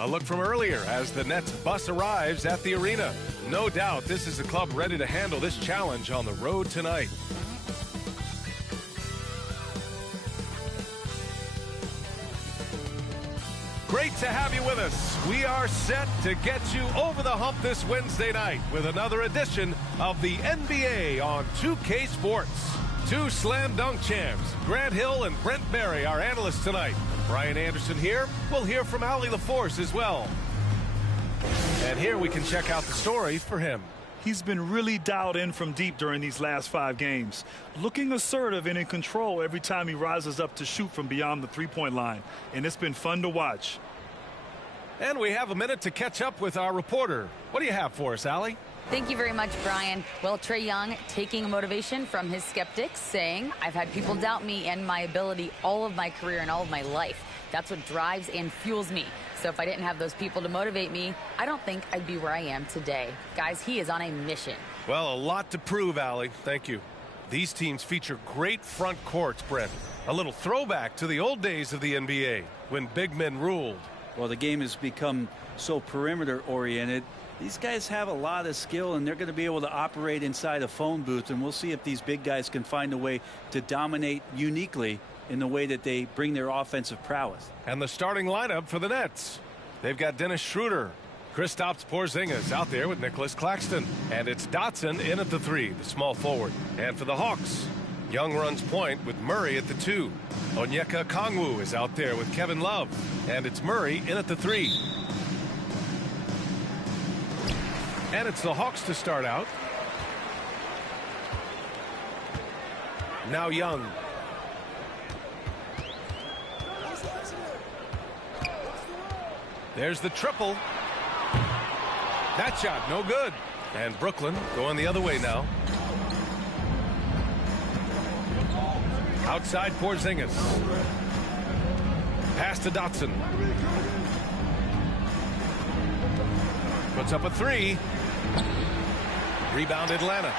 A look from earlier as the Nets bus arrives at the arena. No doubt this is a club ready to handle this challenge on the road tonight. Great to have you with us. We are set to get you over the hump this Wednesday night with another edition of the NBA on 2K Sports. Two slam dunk champs, Grant Hill and Brent Barry, our analysts tonight. Brian Anderson here. We'll hear from Allie LaForce as well. And here we can check out the story for him. He's been really dialed in from deep during these last 5 games. Looking assertive and in control every time he rises up to shoot from beyond the three-point line. And it's been fun to watch. And we have a minute to catch up with our reporter. What do you have for us, Allie? Thank you very much, Brian. Well, Trae Young taking motivation from his skeptics, saying, I've had people doubt me and my ability all of my career and all of my life. That's what drives and fuels me. So if I didn't have those people to motivate me, I don't think I'd be where I am today. Guys, he is on a mission. Well, a lot to prove, Allie. Thank you. These teams feature great front courts, Brent. A little throwback to the old days of the NBA when big men ruled. Well, the game has become so perimeter-oriented. These guys have a lot of skill, and they're going to be able to operate inside a phone booth, and we'll see if these big guys can find a way to dominate uniquely in the way that they bring their offensive prowess. And the starting lineup for the Nets. They've got Dennis Schroeder, Kristaps Porzingis out there with Nicholas Claxton, and it's Dotson in at the 3, the small forward. And for the Hawks, Young runs point with Murray at the 2. Onyeka Okongwu is out there with Kevin Love, and it's Murray in at the 3. And it's the Hawks to start out. Now Young. There's the triple. That shot no good. And Brooklyn going the other way now. Outside Porzingis. Pass to Dotson. Puts up a 3. Rebound Atlanta.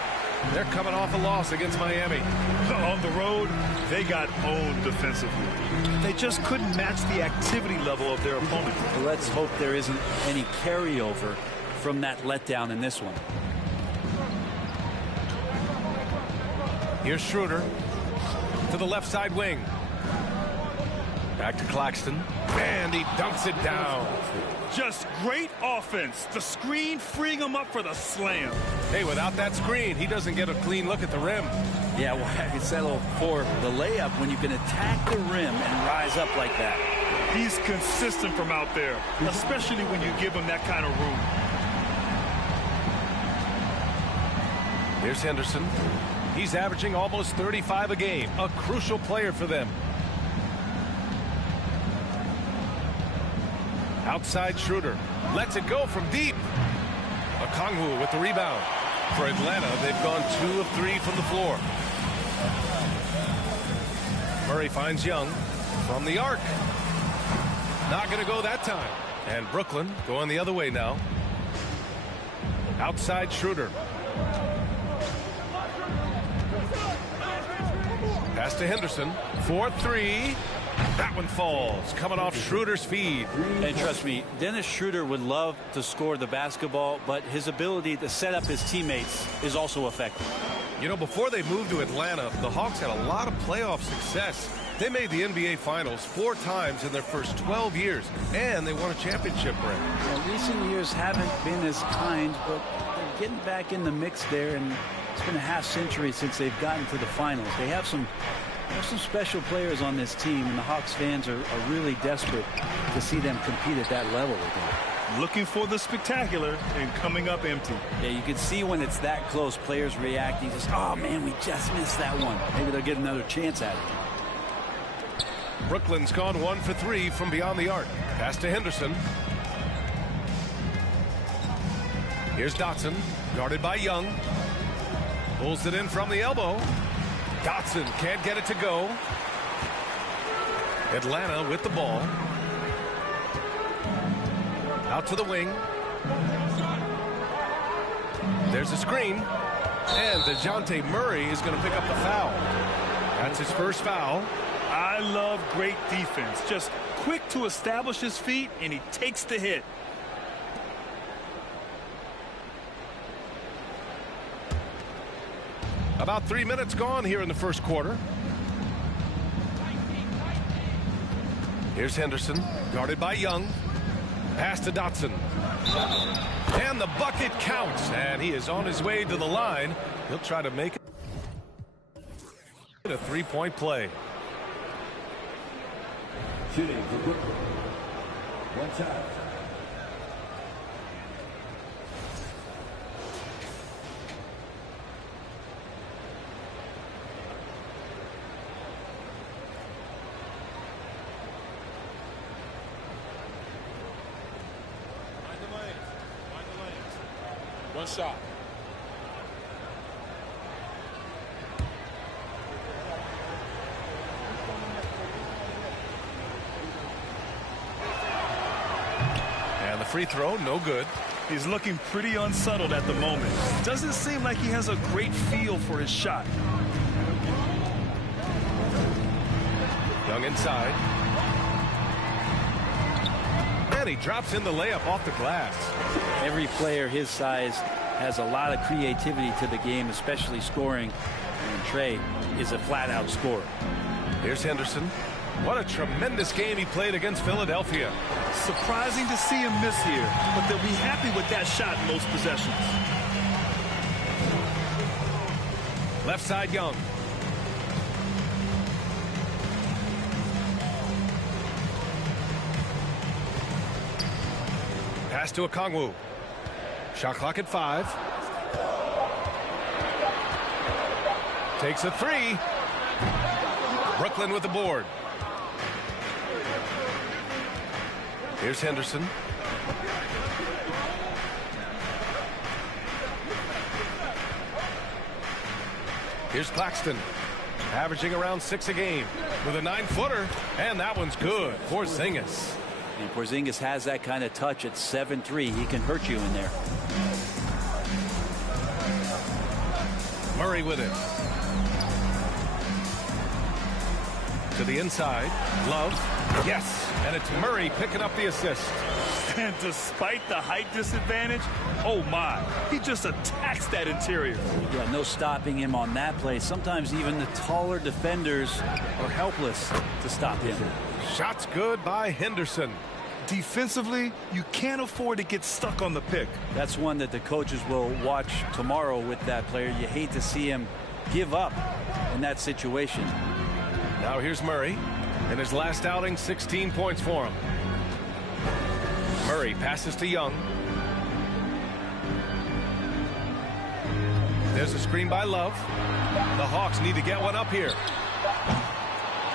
They're coming off a loss against Miami. On the road, they got owned defensively. They just couldn't match the activity level of their opponent. Let's hope there isn't any carryover from that letdown in this one. Here's Schroeder to the left side wing. Back to Claxton, and he dunks it down. Just great offense. The screen freeing him up for the slam. Hey, without that screen, he doesn't get a clean look at the rim. Yeah, why well, settle for the layup when you can attack the rim and rise up like that? He's consistent from out there, especially when you give him that kind of room. Here's Henderson. He's averaging almost 35 a game. A crucial player for them. Outside Schroeder. Lets it go from deep. Okongwu with the rebound. For Atlanta, they've gone 2 of 3 from the floor. Murray finds Young from the arc. Not going to go that time. And Brooklyn going the other way now. Outside Schroeder. Pass to Henderson. 4-3. That one falls, coming off Schroeder's feed. And trust me, Dennis Schroeder would love to score the basketball, but his ability to set up his teammates is also effective. You know, before they moved to Atlanta, the Hawks had a lot of playoff success. They made the NBA Finals 4 times in their first 12 years, and they won a championship, Brent. Well, recent years haven't been as kind, but they're getting back in the mix there, and it's been a half-century since they've gotten to the finals. They have some special players on this team, and the Hawks fans are really desperate to see them compete at that level again. Looking for the spectacular and coming up empty. Yeah, you can see when it's that close, players reacting. Just, oh, man, we just missed that one. Maybe they'll get another chance at it. Brooklyn's gone 1 for 3 from beyond the arc. Pass to Henderson. Here's Dotson, guarded by Young. Pulls it in from the elbow. Dotson can't get it to go. Atlanta with the ball. Out to the wing. There's a screen. And DeJounte Murray is going to pick up the foul. That's That's his first foul. I love great defense. Just quick to establish his feet, and he takes the hit. About 3 minutes gone here in the first quarter. Here's Henderson, guarded by Young. Pass to Dotson. And the bucket counts, and he is on his way to the line. He'll try to make it a three-point play. Shooting for Brooklyn. One shot. One shot. And the free throw, no good. He's looking pretty unsettled at the moment. Doesn't seem like he has a great feel for his shot. Young inside. And he drops in the layup off the glass. Every player his size has a lot of creativity to the game, especially scoring. And Trey is a flat-out scorer. Here's Henderson. What a tremendous game he played against Philadelphia. Surprising to see him miss here, but they'll be happy with that shot in most possessions. Left side, Young. Pass to Okongwu. Shot clock at 5. Takes a 3. Brooklyn with the board. Here's Henderson. Here's Claxton, averaging around 6 a game with a 9-footer, and that one's good. Porzingis. And Porzingis has that kind of touch at 7'3". He can hurt you in there. Murray with it. To the inside. Love. Yes. And it's Murray picking up the assist. And despite the height disadvantage, oh my, he just attacks that interior. Yeah, no stopping him on that play. Sometimes even the taller defenders are helpless to stop him. Shots good by Henderson. Defensively, you can't afford to get stuck on the pick. That's one that the coaches will watch tomorrow with that player. You hate to see him give up in that situation. Now here's Murray. In his last outing, 16 points for him. Murray passes to Young. There's a screen by Love. The Hawks need to get one up here.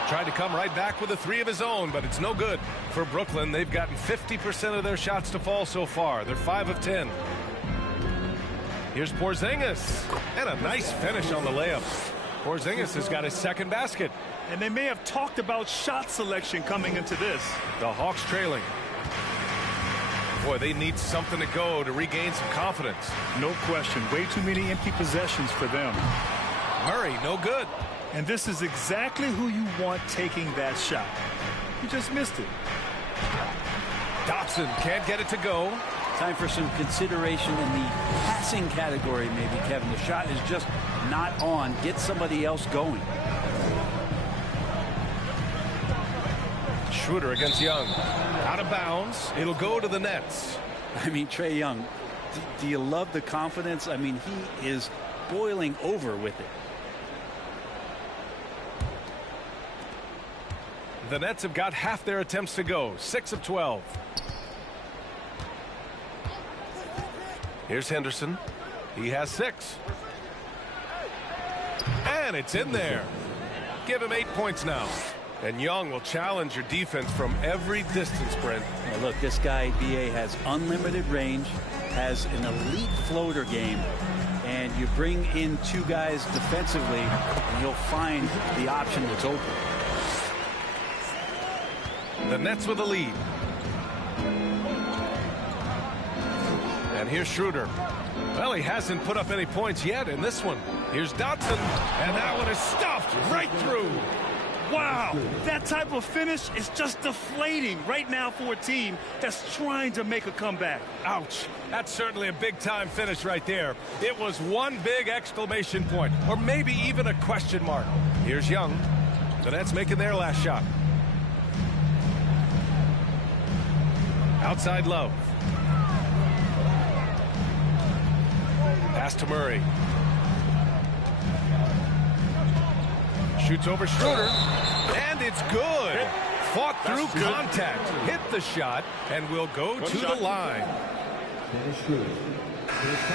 Tried to come right back with a 3 of his own, but it's no good for Brooklyn. They've gotten 50% of their shots to fall so far. They're 5 of 10. Here's Porzingis. And a nice finish on the layup. Porzingis has got his second basket. And they may have talked about shot selection coming into this. The Hawks trailing. Boy, they need something to go to regain some confidence. No question. Way too many empty possessions for them. Murray, no good. And this is exactly who you want taking that shot. You just missed it. Dotson can't get it to go. Time for some consideration in the passing category, maybe, Kevin. The shot is just not on. Get somebody else going. Schroeder against Young. Out of bounds. It'll go to the Nets. I mean, Trae Young, do you love the confidence? I mean, he is boiling over with it. The Nets have got half their attempts to go. 6 of 12. Here's Henderson. He has 6. And it's in there. Give him 8 points now. And Young will challenge your defense from every distance, Brent. Now look, this guy, B.A., has unlimited range, has an elite floater game, and you bring in 2 guys defensively, and you'll find the option that's open. The Nets with the lead. And here's Schroeder. Well, he hasn't put up any points yet in this one. Here's Dotson, and that one is stuffed right through. Wow, that type of finish is just deflating right now for a team that's trying to make a comeback. Ouch. That's certainly a big-time finish right there. It was one big exclamation point, or maybe even a question mark. Here's Young. The Nets making their last shot. Outside Love. Pass to Murray. Shoots over Schroeder. And it's good. Fought through contact. Hit the shot and will go to the line.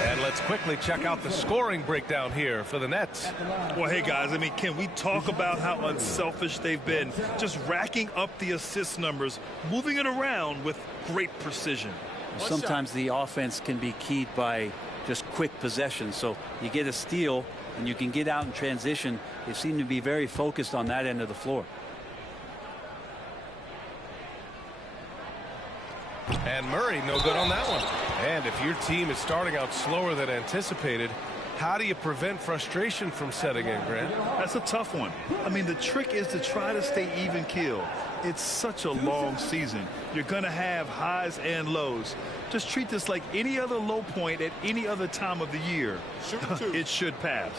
And let's quickly check out the scoring breakdown here for the Nets. Well, hey, guys, I mean, can we talk about how unselfish they've been? Just racking up the assist numbers, moving it around with great precision. Sometimes the offense can be keyed by just quick possession. So you get a steal and you can get out in transition. They seem to be very focused on that end of the floor. And Murray, no good on that one. And if your team is starting out slower than anticipated, how do you prevent frustration from setting in, Grant? That's a tough one. I mean, the trick is to try to stay even keel. It's such a long season. You're going to have highs and lows. Just treat this like any other low point at any other time of the year. It should pass.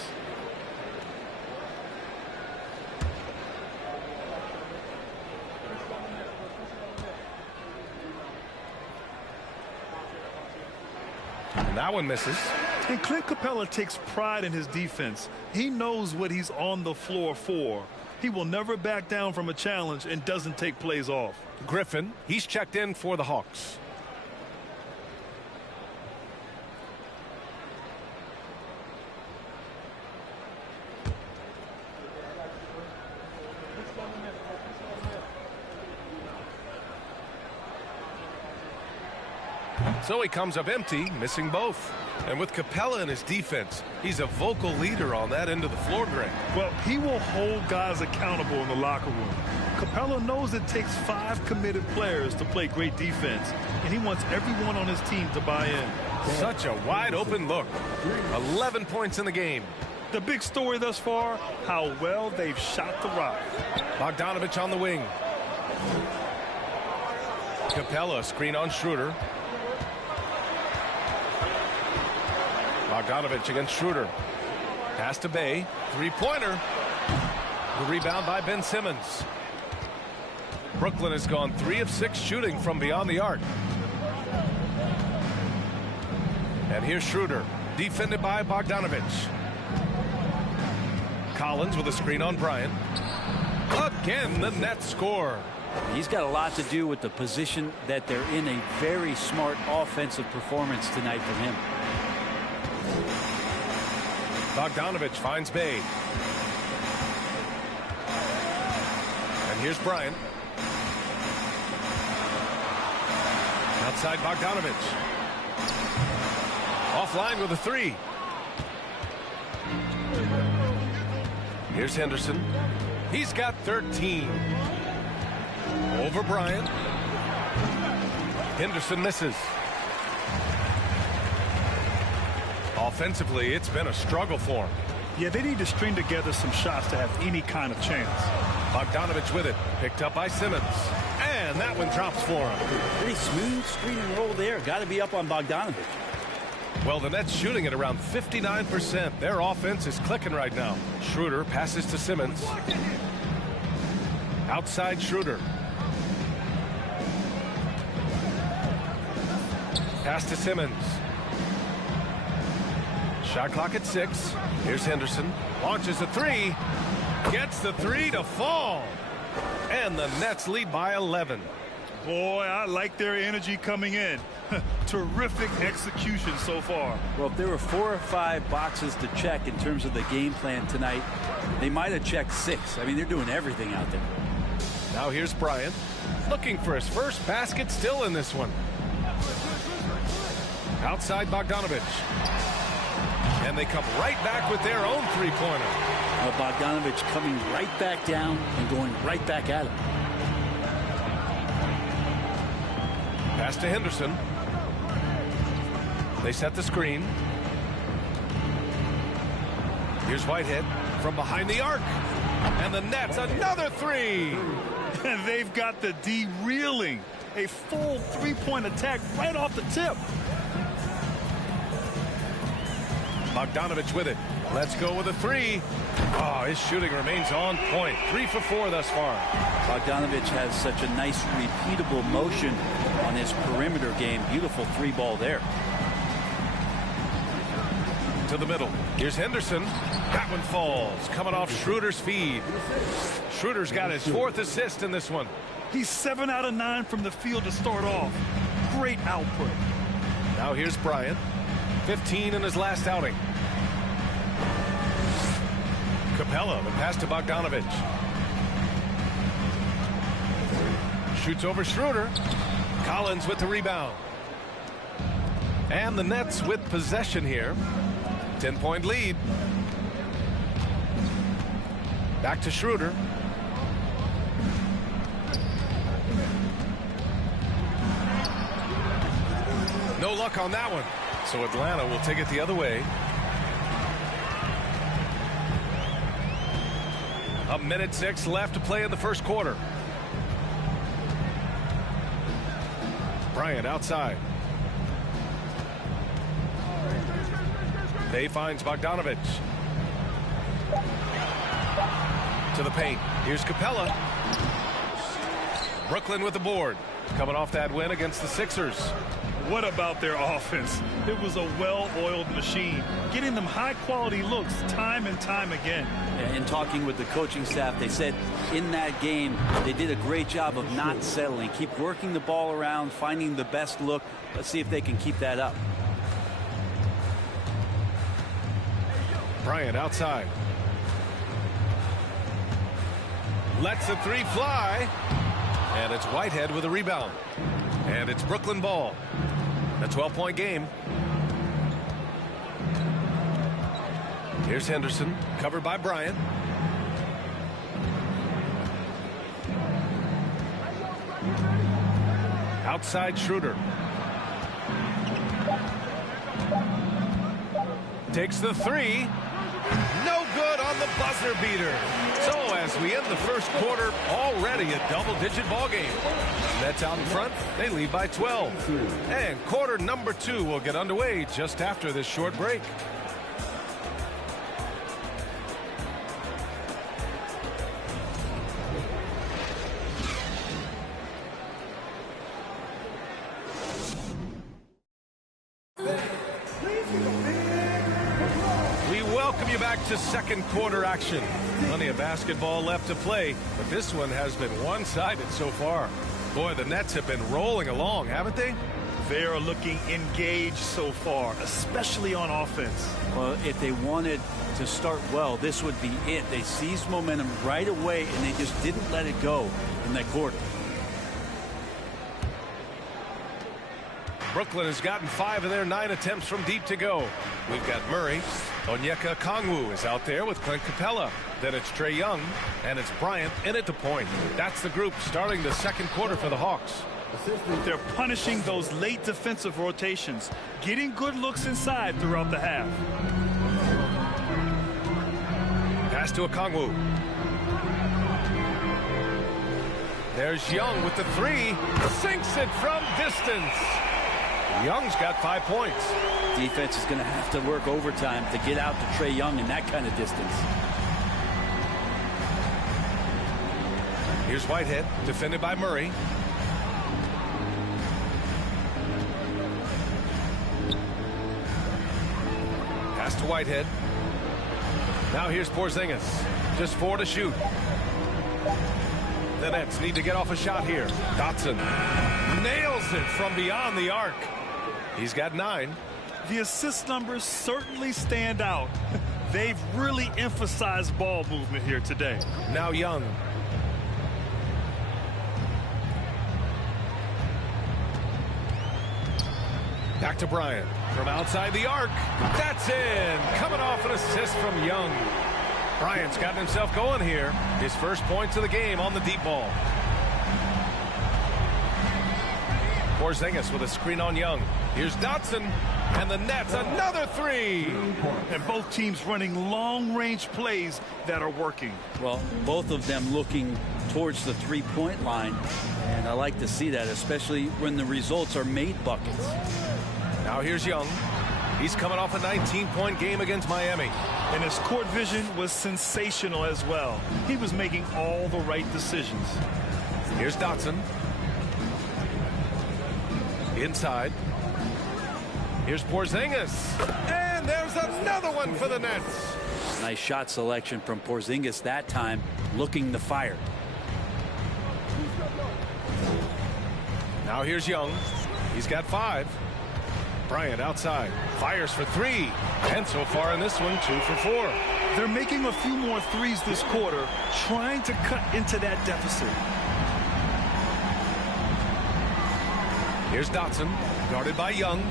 And that one misses. And Clint Capella takes pride in his defense. He knows what he's on the floor for. He will never back down from a challenge and doesn't take plays off. Griffin, he's checked in for the Hawks. So he comes up empty, missing both. And with Capella in his defense, he's a vocal leader on that end of the floor, Grant. Well, he will hold guys accountable in the locker room. Capella knows it takes 5 committed players to play great defense, and he wants everyone on his team to buy in. Such a wide open look. 11 points in the game. The big story thus far, how well they've shot the rock. Bogdanovich on the wing. Capella, screen on Schroeder. Bogdanovich against Schroeder. Pass to Bay. Three-pointer. The rebound by Ben Simmons. Brooklyn has gone 3 of 6 shooting from beyond the arc. And here's Schroeder. Defended by Bogdanovich. Collins with a screen on Bryant. Again, the Nets score. He's got a lot to do with the position that they're in. A very smart offensive performance tonight from him. Bogdanovich finds Bay. And here's Bryant. Outside Bogdanovich. Offline with a 3. Here's Henderson. He's got 13. Over Bryant. Henderson misses. Offensively, it's been a struggle for him. Yeah, they need to string together some shots to have any kind of chance. Bogdanovich with it. Picked up by Simmons. And that one drops for him. Pretty smooth screen and roll there. Got to be up on Bogdanovich. Well, the Nets shooting at around 59%. Their offense is clicking right now. Schroeder passes to Simmons. Outside Schroeder. Pass to Simmons. Shot clock at 6. Here's Henderson. Launches a 3. Gets the 3 to fall. And the Nets lead by 11. Boy, I like their energy coming in. Terrific execution so far. Well, if there were 4 or 5 boxes to check in terms of the game plan tonight, they might have checked 6. I mean, they're doing everything out there. Now here's Bryant. Looking for his first basket, still in this one. Outside Bogdanovich. And they come right back with their own three-pointer. Bogdanovich coming right back down and going right back at him. Pass to Henderson. They set the screen. Here's Whitehead from behind the arc. And the Nets, another three. And they've got the D reeling. A full three-point attack right off the tip. Bogdanovich with it. Let's go with a three. Oh, his shooting remains on point. 3 for 4 thus far. Bogdanovich has such a nice repeatable motion on his perimeter game. Beautiful three ball there. To the middle. Here's Henderson. That one falls. Coming off Schroeder's feed. Schroeder's got his 4th assist in this one. He's 7 out of 9 from the field to start off. Great output. Now here's Bryant. 15 in his last outing. Capella, the pass to Bogdanovich. Shoots over Schroeder. Collins with the rebound. And the Nets with possession here. 10-point lead. Back to Schroeder. No luck on that one. So Atlanta will take it the other way. A minute 6 left to play in the first quarter. Bryant outside. Bay finds Bogdanovich. To the paint. Here's Capella. Brooklyn with the board. Coming off that win against the Sixers. What about their offense? It was a well-oiled machine, getting them high-quality looks time and time again. In talking with the coaching staff, they said in that game they did a great job of not settling. Keep working the ball around, finding the best look. Let's see if they can keep that up. Bryant outside. Lets the three fly. And it's Whitehead with a rebound. And it's Brooklyn ball. A 12-point game. Here's Henderson, covered by Bryant. Outside Schroeder. Takes the three. No good on the buzzer beater. So as we end the first quarter, already a double-digit ball game. Nets out in front. They lead by 12. And quarter number 2 will get underway just after this short break. To second quarter action. Plenty of basketball left to play, but this one has been one-sided so far. Boy, the Nets have been rolling along, haven't they? They are looking engaged so far, especially on offense. Well, if they wanted to start well, this would be it. They seized momentum right away, and they just didn't let it go in that quarter. Brooklyn has gotten 5 of their 9 attempts from deep to go. We've got Murray. Onyeka Okongwu is out there with Clint Capella. Then it's Trae Young, and it's Bryant in at the point. That's the group starting the second quarter for the Hawks. They're punishing those late defensive rotations, getting good looks inside throughout the half. Pass to Okongwu. There's Young with the three. Sinks it from distance. Young's got 5 points. Defense is going to have to work overtime to get out to Trae Young in that kind of distance. Here's Whitehead, defended by Murray. Pass to Whitehead. Now here's Porzingis. Just 4 to shoot. The Nets need to get off a shot here. Dotson nails it from beyond the arc. He's got 9. The assist numbers certainly stand out. They've really emphasized ball movement here today. Now Young. Back to Bryant from outside the arc. That's in. Coming off an assist from Young. Bryant's gotten himself going here. His first points of the game on the deep ball. Porzingis with a screen on Young. Here's Dotson. And the Nets, another three. And both teams running long-range plays that are working. Well, both of them looking towards the three-point line. And I like to see that, especially when the results are made buckets. Now here's Young. He's coming off a 19-point game against Miami. And his court vision was sensational as well. He was making all the right decisions. Here's Dotson. Inside. Here's Porzingis. And there's another one for the Nets. Nice shot selection from Porzingis that time, looking to fire. Now here's Young. He's got 5. Bryant outside. Fires for 3. And so far in this one, 2 for 4. They're making a few more threes this quarter, trying to cut into that deficit. Here's Dotson, guarded by Young.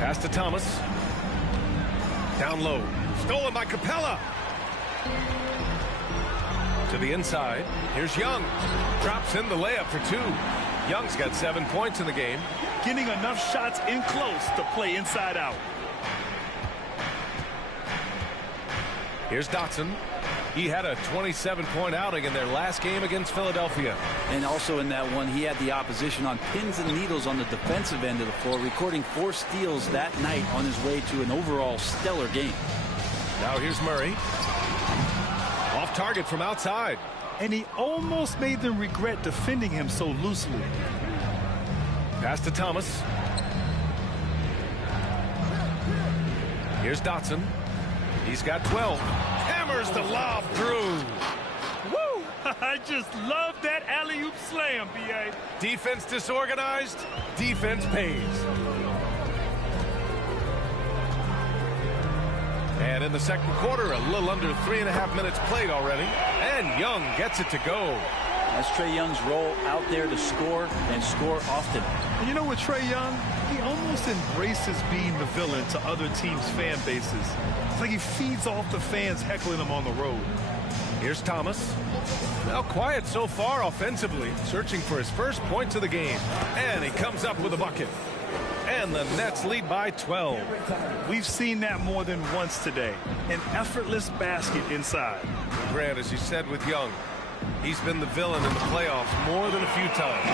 Pass to Thomas. Down low. Stolen by Capella. To the inside. Here's Young. Drops in the layup for 2. Young's got 7 points in the game. Getting enough shots in close to play inside out. Here's Dotson. He had a 27-point outing in their last game against Philadelphia. And also in that one, he had the opposition on pins and needles on the defensive end of the floor, recording 4 steals that night on his way to an overall stellar game. Now here's Murray. Off target from outside. And he almost made them regret defending him so loosely. Pass to Thomas. Here's Dotson. He's got 12. Hammers the lob through. Woo! I just love that alley-oop slam, B.A. Defense disorganized. Defense pays. And in the second quarter, a little under 3.5 minutes played already. And Young gets it to go. That's Trae Young's role out there to score and score often. And you know what, Trae Young, he almost embraces being the villain to other teams' fan bases. It's like he feeds off the fans heckling him on the road. Here's Thomas. Well, quiet so far offensively, searching for his first points of the game. And he comes up with a bucket. And the Nets lead by 12. We've seen that more than once today. An effortless basket inside. Grant, as you said with Young, he's been the villain in the playoffs more than a few times.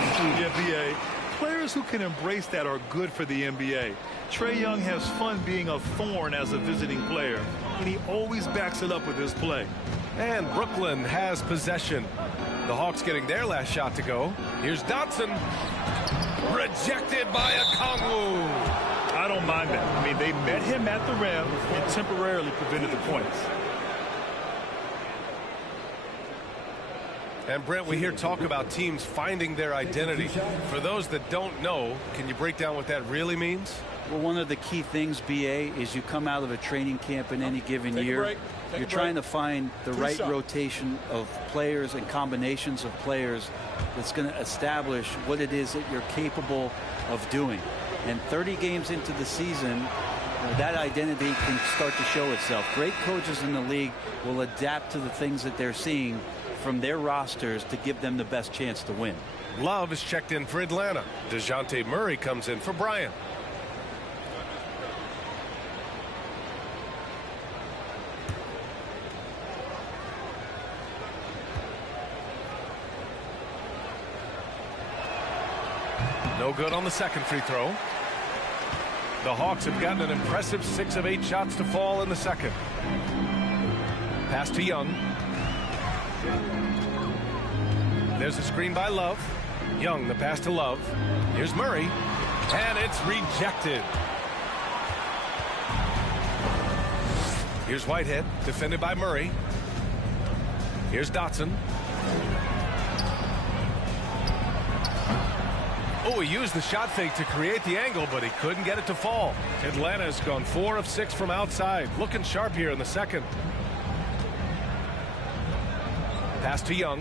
Yeah, B.A. Players who can embrace that are good for the NBA. Trae Young has fun being a thorn as a visiting player, and he always backs it up with his play. And Brooklyn has possession. The Hawks getting their last shot to go. Here's Dotson. Rejected by Okongwu. I don't mind that. I mean, they met him at the rim and temporarily prevented the points. And Brent, we hear talk about teams finding their identity. For those that don't know, can you break down what that really means? Well, one of the key things, BA, is you come out of a training camp in any given year. You're trying to find the right rotation of players and combinations of players that's going to establish what it is that you're capable of doing. And 30 games into the season, that identity can start to show itself. Great coaches in the league will adapt to the things that they're seeing from their rosters to give them the best chance to win. Love is checked in for Atlanta. DeJounte Murray comes in for Bryant. No good on the second free throw. The Hawks have gotten an impressive 6 of 8 shots to fall in the second. Pass to Young. There's a screen by Love. Young, the pass to Love. Here's Murray. And it's rejected. Here's Whitehead, defended by Murray. Here's Dotson. Oh, he used the shot fake to create the angle, but he couldn't get it to fall. Atlanta's gone 4 of 6 from outside. Looking sharp here in the second. Pass to Young.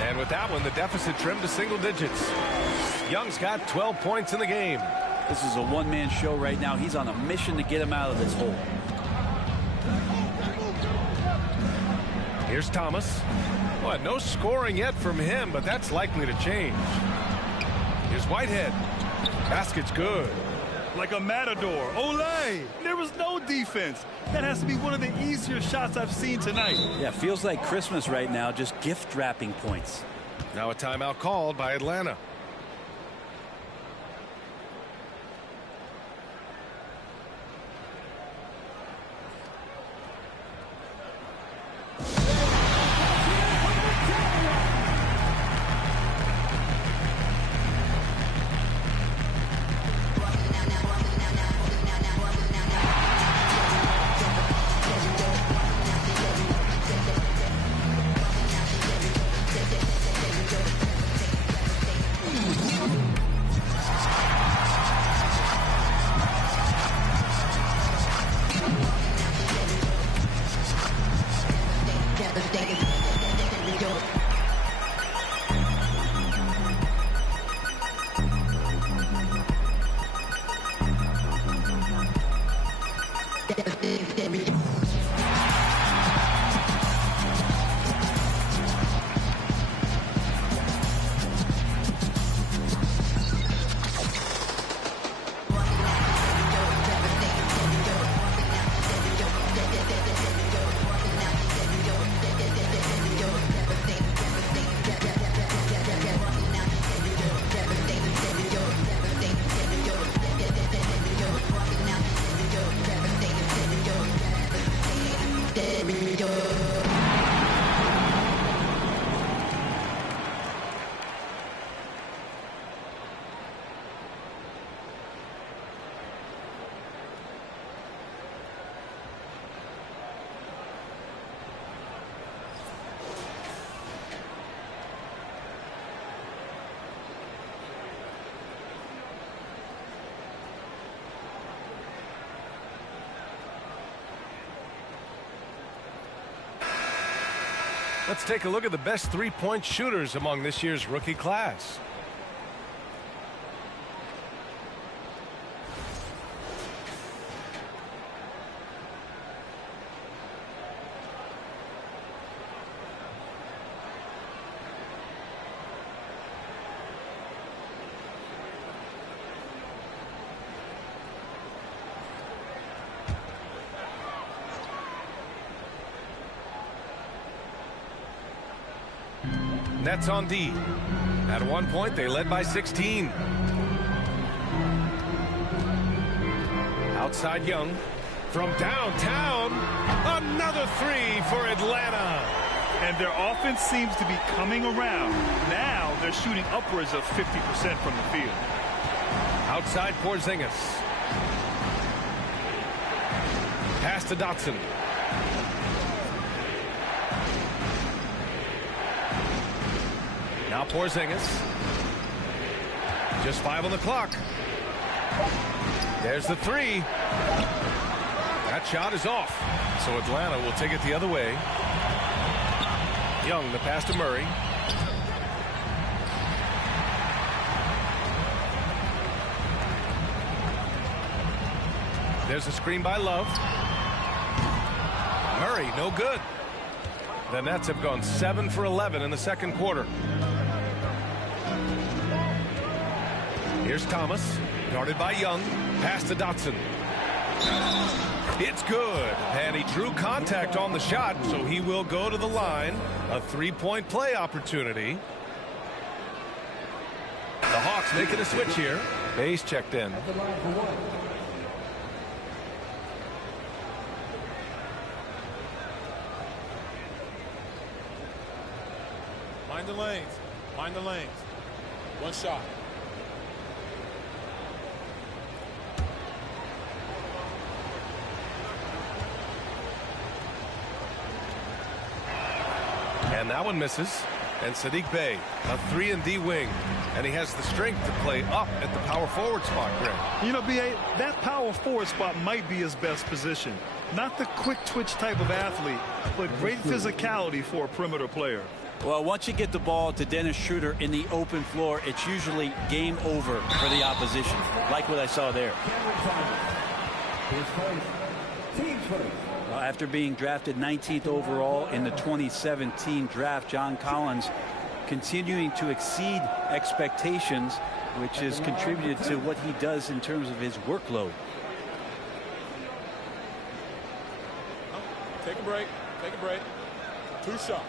And with that one, the deficit trimmed to single digits. Young's got 12 points in the game. This is a one-man show right now. He's on a mission to get him out of this hole. Here's Thomas. Well, no scoring yet from him, but that's likely to change. Here's Whitehead. Basket's good. Like a matador. Olay! There was no defense. That has to be one of the easier shots I've seen tonight. Yeah, feels like Christmas right now, just gift wrapping points. Now a timeout called by Atlanta. Let's take a look at the best three-point shooters among this year's rookie class. Nets on D. At one point, they led by 16. Outside Young. From downtown, another three for Atlanta. And their offense seems to be coming around. Now they're shooting upwards of 50% from the field. Outside Porzingis. Pass to Dotson. Now Porzingis. Just 5 on the clock. There's the three. That shot is off. So Atlanta will take it the other way. Young, the pass to Murray. There's a screen by Love. Murray, no good. The Nets have gone 7 for 11 in the second quarter. Here's Thomas, guarded by Young. Pass to Dotson. It's good, and he drew contact on the shot, so he will go to the line. A three-point play opportunity. The Hawks making a switch here. Base checked in. Mind the lanes. Mind the lanes. One shot. And that one misses. And Saddiq Bey, a 3-and-D wing. And he has the strength to play up at the power forward spot, Greg. You know, B.A., that power forward spot might be his best position. Not the quick twitch type of athlete, but great physicality for a perimeter player. Well, once you get the ball to Dennis Schroeder in the open floor, it's usually game over for the opposition, like what I saw there. Teams first. After being drafted 19th overall in the 2017 draft, John Collins continuing to exceed expectations, which has contributed to what he does in terms of his workload. Take a break. Take a break. 2 shots.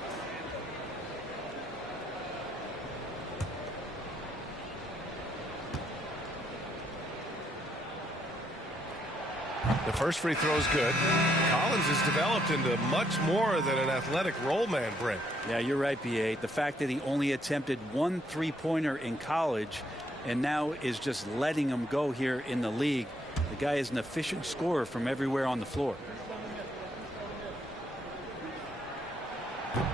The first free throw is good. Collins has developed into much more than an athletic roll man, Brent. Yeah, you're right, B.A. The fact that he only attempted 1 3-pointer in college and now is just letting him go here in the league. The guy is an efficient scorer from everywhere on the floor.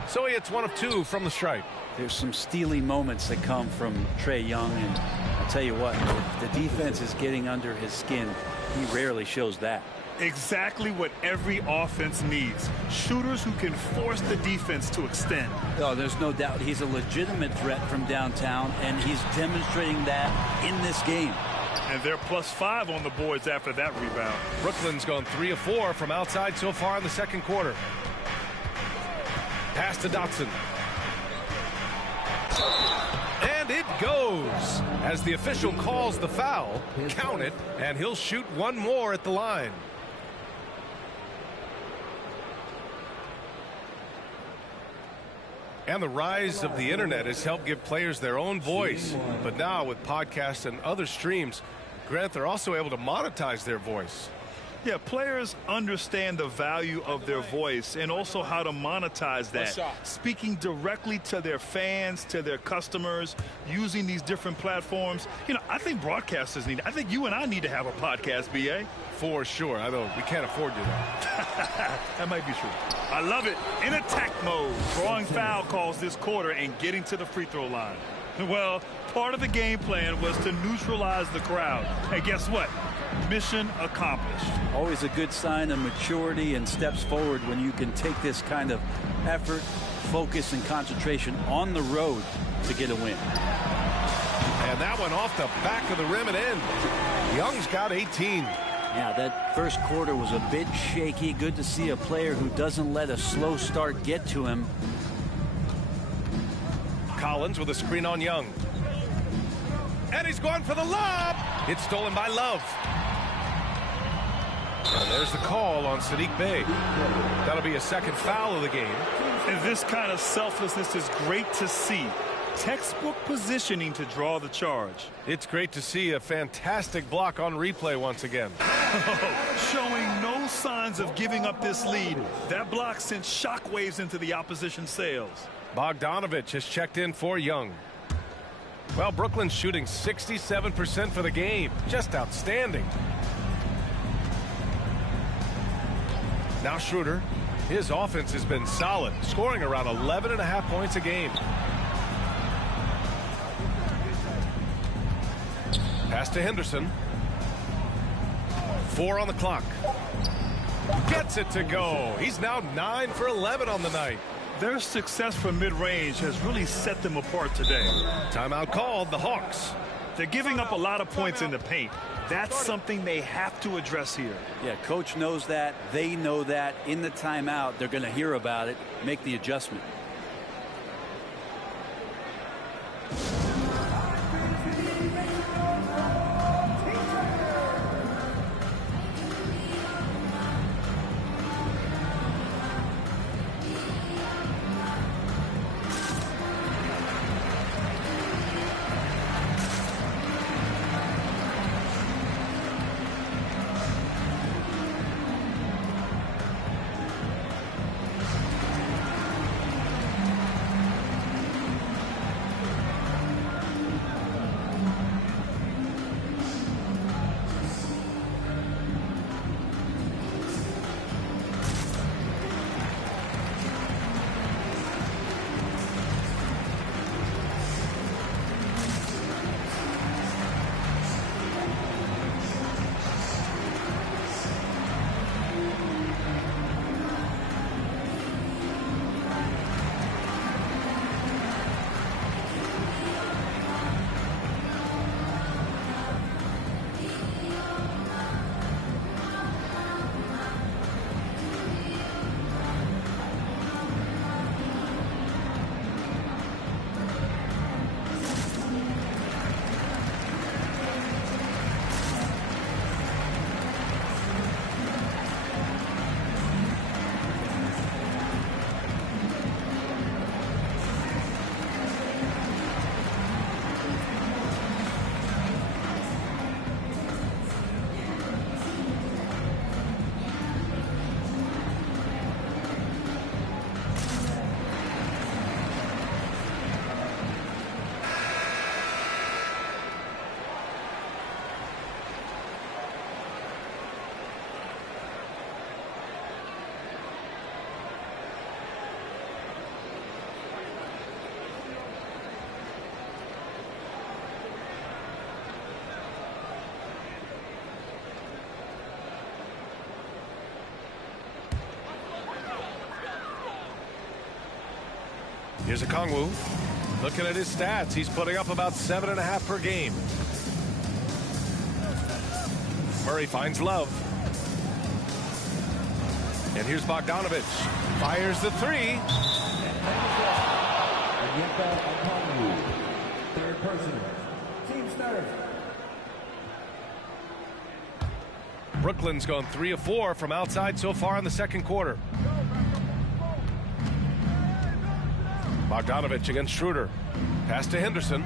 So he hits 1 of 2 from the stripe. There's some steely moments that come from Trae Young, and I'll tell you what, if the defense is getting under his skin, he rarely shows that. Exactly what every offense needs. Shooters who can force the defense to extend. Oh, there's no doubt he's a legitimate threat from downtown, and he's demonstrating that in this game. And they're +5 on the boards after that rebound. Brooklyn's gone 3 of 4 from outside so far in the second quarter. Pass to Dotson. And it goes as the official calls the foul. Count it, and he'll shoot 1 more at the line. And the rise of the internet has helped give players their own voice. But now with podcasts and other streams, Grant, they're also able to monetize their voice. Yeah, players understand the value of their voice and also how to monetize that. Speaking directly to their fans, to their customers, using these different platforms. You know, I think broadcasters need, I think you and I need to have a podcast, B.A. For sure. I know we can't afford you that. That might be true. I love it. In attack mode. Drawing foul calls this quarter and getting to the free throw line. Well, part of the game plan was to neutralize the crowd. And guess what? Mission accomplished. Always a good sign of maturity and steps forward when you can take this kind of effort, focus, and concentration on the road to get a win. And that one off the back of the rim and in. Young's got 18. Yeah, that first quarter was a bit shaky. Good to see a player who doesn't let a slow start get to him. Collins with a screen on Young. And he's going for the lob. It's stolen by Love. And there's the call on Sadiq Bey. That'll be a second foul of the game. And this kind of selflessness is great to see. Textbook positioning to draw the charge. It's great to see a fantastic block on replay once again. Showing no signs of giving up this lead. That block sent shockwaves into the opposition sails. Bogdanovich has checked in for Young. Well, Brooklyn's shooting 67% for the game. Just outstanding. Now Schroeder. His offense has been solid, scoring around 11.5 points a game. Pass to Henderson. 4 on the clock. Gets it to go. He's now 9 for 11 on the night. Their success from mid-range has really set them apart today. Timeout called, the Hawks. They're giving up a lot of points in the paint. That's something they have to address here. Yeah, coach knows that. They know that. In the timeout, they're going to hear about it, make the adjustment. Here's Okongwu. Looking at his stats, he's putting up about 7.5 per game. Murray finds Love. And here's Bogdanovic. Fires the three. Third person. Team starter. Brooklyn's gone 3 of 4 from outside so far in the second quarter. Bogdanovic against Schroeder. Pass to Henderson.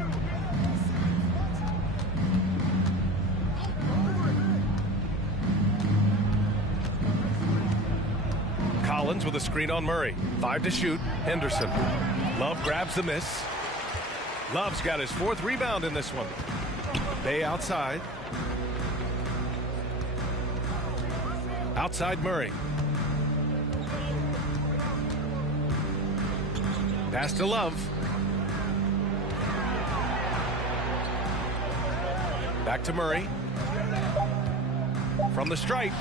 Collins with a screen on Murray. 5 to shoot. Henderson. Love grabs the miss. Love's got his 4th rebound in this one. Bay outside. Outside Murray. Pass to Love. Back to Murray. From the strike.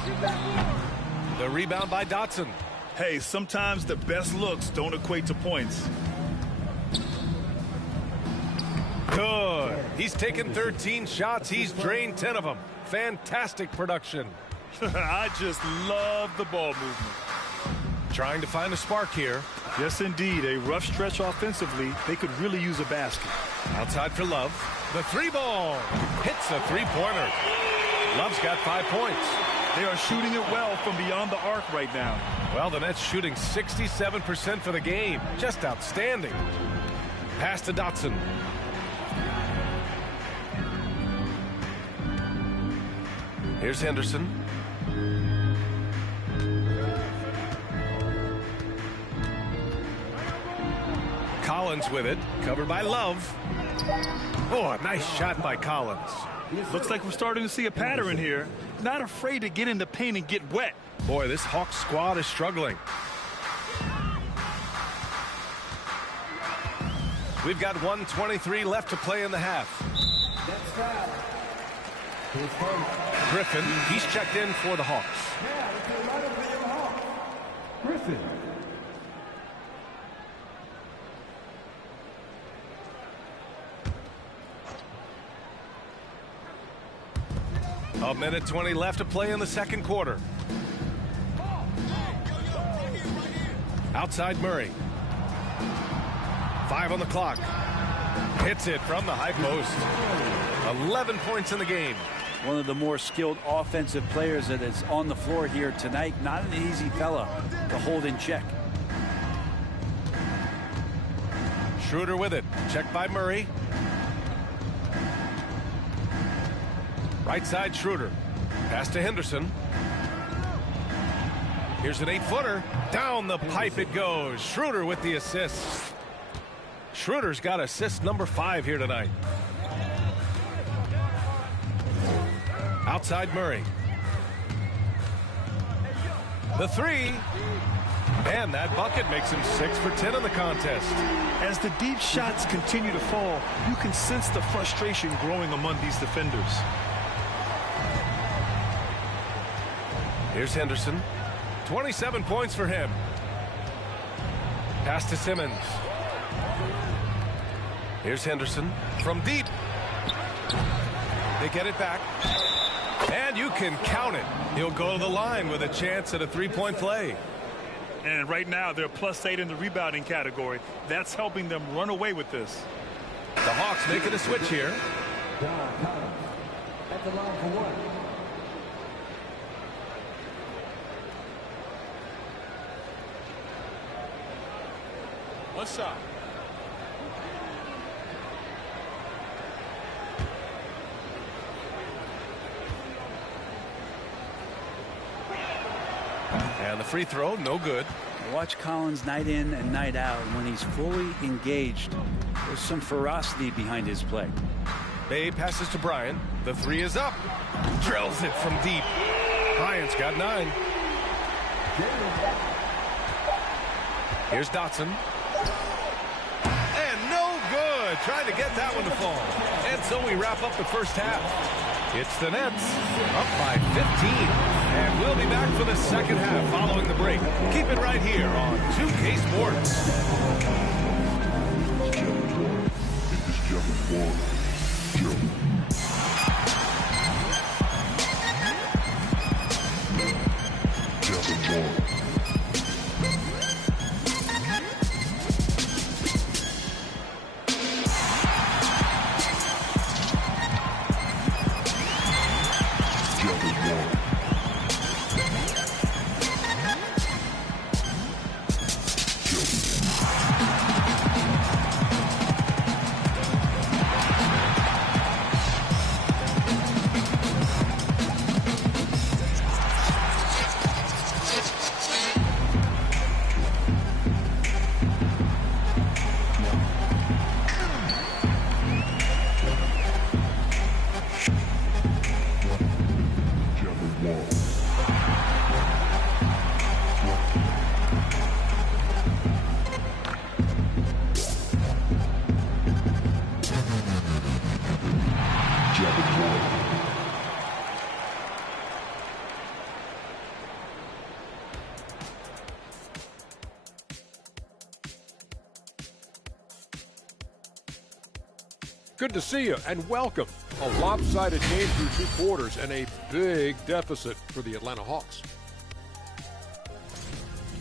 The rebound by Dotson. Hey, sometimes the best looks don't equate to points. Good. He's taken 13 shots. He's drained 10 of them. Fantastic production. I just love the ball movement. Trying to find a spark here. Yes, indeed. A rough stretch offensively. They could really use a basket. Outside for Love. The 3-ball. Hits a 3-pointer. Love's got 5 points. They are shooting it well from beyond the arc right now. Well, the Nets shooting 67% for the game. Just outstanding. Pass to Dotson. Here's Henderson. Collins with it. Covered by Love. Oh, a nice shot by Collins. Looks like we're starting to see a pattern here. Not afraid to get in the paint and get wet. Boy, this Hawks squad is struggling. We've got 1:23 left to play in the half. Griffin, he's checked in for the Hawks. Griffin. A minute 20 left to play in the second quarter. Outside Murray. 5 on the clock. Hits it from the high post. 11 points in the game. One of the more skilled offensive players that is on the floor here tonight. Not an easy fella to hold in check. Schroeder with it. Checked by Murray. Right side Schroeder. Pass to Henderson. Here's an 8-footer. Down the pipe it goes. Schroeder with the assist. Schroeder's got assist number 5 here tonight. Outside Murray. The 3. And that bucket makes him 6 for 10 in the contest. As the deep shots continue to fall, you can sense the frustration growing among these defenders. Here's Henderson. 27 points for him. Pass to Simmons. Here's Henderson from deep. They get it back. And you can count it. He'll go to the line with a chance at a 3-point play. And right now they're +8 in the rebounding category. That's helping them run away with this. The Hawks making a switch here. John Collins at the line for 1. One shot. And the free throw, no good. Watch Collins night in and night out. When he's fully engaged, there's some ferocity behind his play. Bay passes to Bryant. The 3 is up. Drills it from deep. Bryant's got 9. Here's Dotson. And no good. Trying to get that one to fall. And so we wrap up the first half. It's the Nets up by 15. And we'll be back for the second half following the break. Keep it right here on 2K Sports. Good to see you and welcome. A lopsided game through 2 quarters and a big deficit for the Atlanta Hawks.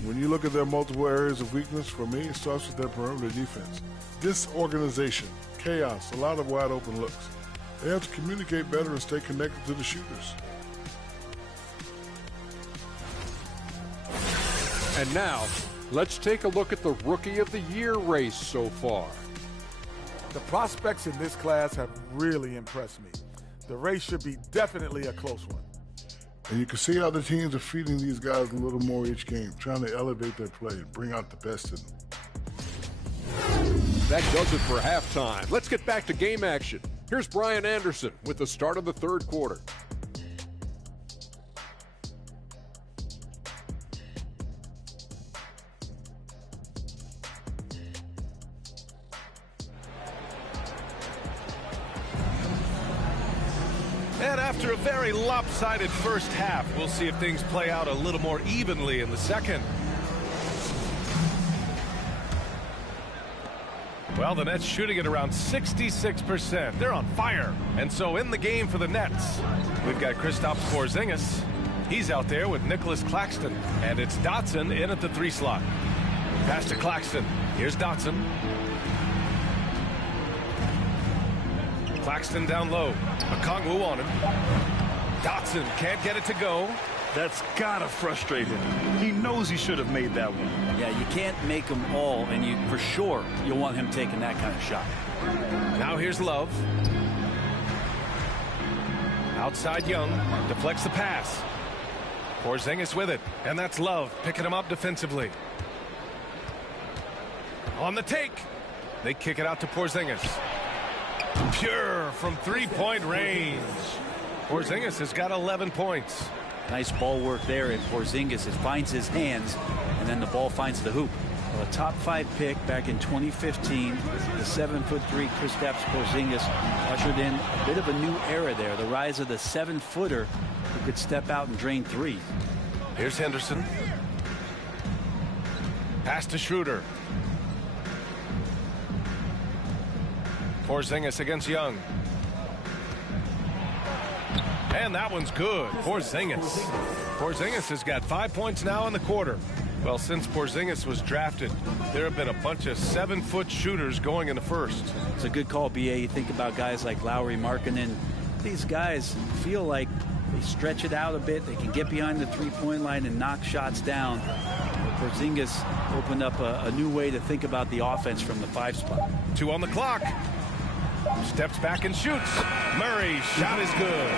When you look at their multiple areas of weakness, for me, it starts with their perimeter defense. Disorganization, chaos, a lot of wide open looks. They have to communicate better and stay connected to the shooters. And now, let's take a look at the Rookie of the Year race so far. The prospects in this class have really impressed me. The race should be definitely a close one. And you can see how the teams are feeding these guys a little more each game, trying to elevate their play and bring out the best in them. That does it for halftime. Let's get back to game action. Here's Brian Anderson with the start of the 3rd quarter. And after a very lopsided first half, we'll see if things play out a little more evenly in the second. Well, the Nets shooting at around 66%. They're on fire. And so in the game for the Nets, we've got Kristaps Porzingis. He's out there with Nicholas Claxton. And it's Dotson in at the 3 slot. Pass to Claxton. Here's Dotson. Claxton down low. Okongwu on him. Dotson can't get it to go. That's gotta frustrate him. He knows he should have made that one. Yeah, you can't make them all, and for sure you'll want him taking that kind of shot. Now here's Love. Outside Young. Deflects the pass. Porzingis with it. And that's Love picking him up defensively. On the take. They kick it out to Porzingis. Pure from 3-point range. Porzingis has got 11 points. Nice ball work there, and Porzingis finds his hands, and then the ball finds the hoop. Well, a top 5 pick back in 2015. The 7'3" Kristaps Porzingis ushered in a bit of a new era there. The rise of the 7-footer who could step out and drain threes. Here's Henderson. Pass to Schroeder. Porzingis against Young. And that one's good. Porzingis. Porzingis has got 5 points now in the quarter. Well, since Porzingis was drafted, there have been a bunch of 7-foot shooters going in the first. It's a good call, BA. You think about guys like Lauri Markkanen. These guys feel like they stretch it out a bit. They can get behind the 3-point line and knock shots down. But Porzingis opened up a new way to think about the offense from the 5 spot. 2 on the clock. Steps back and shoots. Murray, shot is good.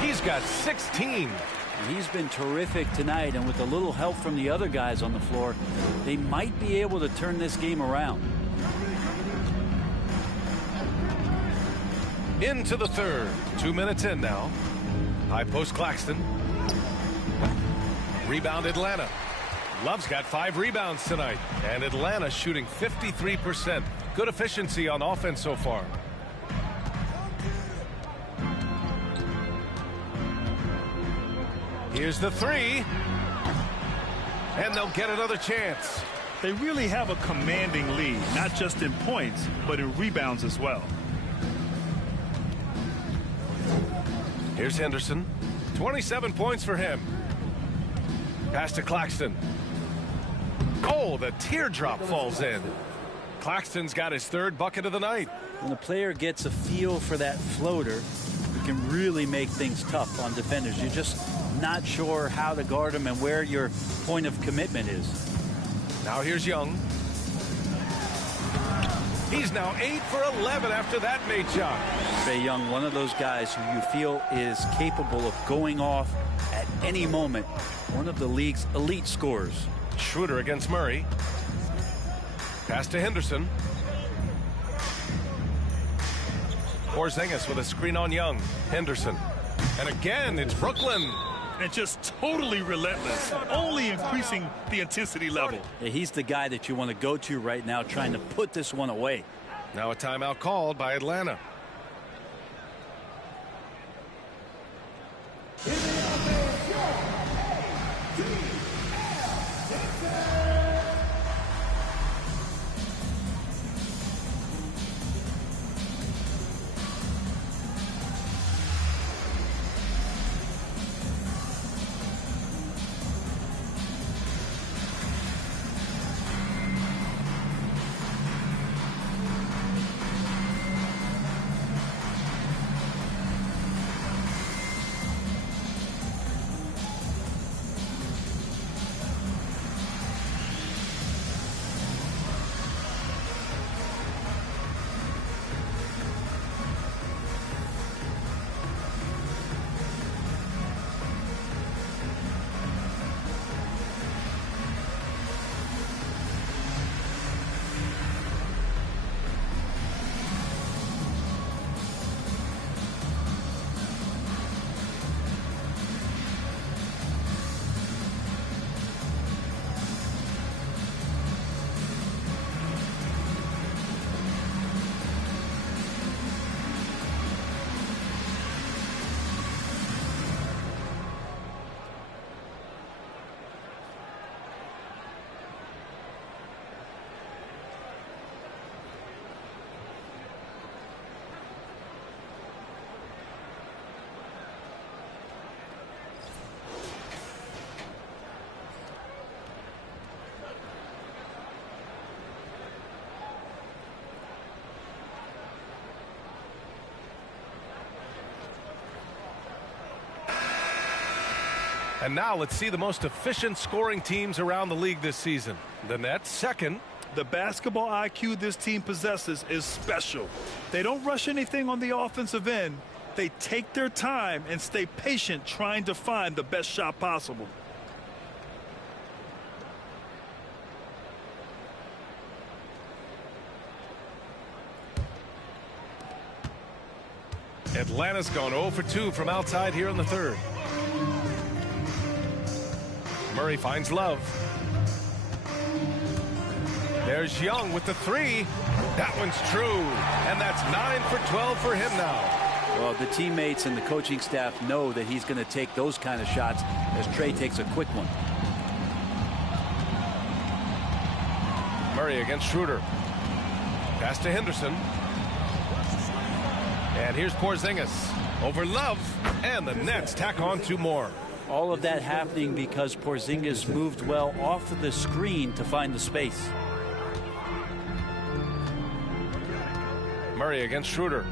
He's got 16. He's been terrific tonight, and with a little help from the other guys on the floor, they might be able to turn this game around. Into the third. 2 minutes in now. High post Claxton. Rebound Atlanta. Love's got 5 rebounds tonight. And Atlanta shooting 53%. Good efficiency on offense so far. Here's the 3. And they'll get another chance. They really have a commanding lead, not just in points, but in rebounds as well. Here's Henderson. 27 points for him. Pass to Claxton. Oh, the teardrop falls in. Claxton's got his third bucket of the night. When a player gets a feel for that floater, you can really make things tough on defenders. You're just not sure how to guard them and where your point of commitment is. Now here's Young. He's now 8 for 11 after that made shot. Trae Young, one of those guys who you feel is capable of going off at any moment. One of the league's elite scorers. Schroeder against Murray. Pass to Henderson. Porzingis with a screen on Young. Henderson. And again, it's Brooklyn. And just totally relentless, only increasing the intensity level. Yeah, he's the guy that you want to go to right now, trying to put this one away. Now a timeout called by Atlanta. And now let's see the most efficient scoring teams around the league this season. The Nets second. The basketball IQ this team possesses is special. They don't rush anything on the offensive end. They take their time and stay patient trying to find the best shot possible. Atlanta's gone 0 for 2 from outside here in the third. Murray finds Love. There's Young with the three. That one's true. And that's 9 for 12 for him now. Well, the teammates and the coaching staff know that he's going to take those kind of shots as Trae takes a quick one. Murray against Schroeder. Pass to Henderson. And here's Porzingis over Love. And the Nets tack on 2 more. All of that happening because Porzingis moved well off of the screen to find the space. Murray against Schroeder.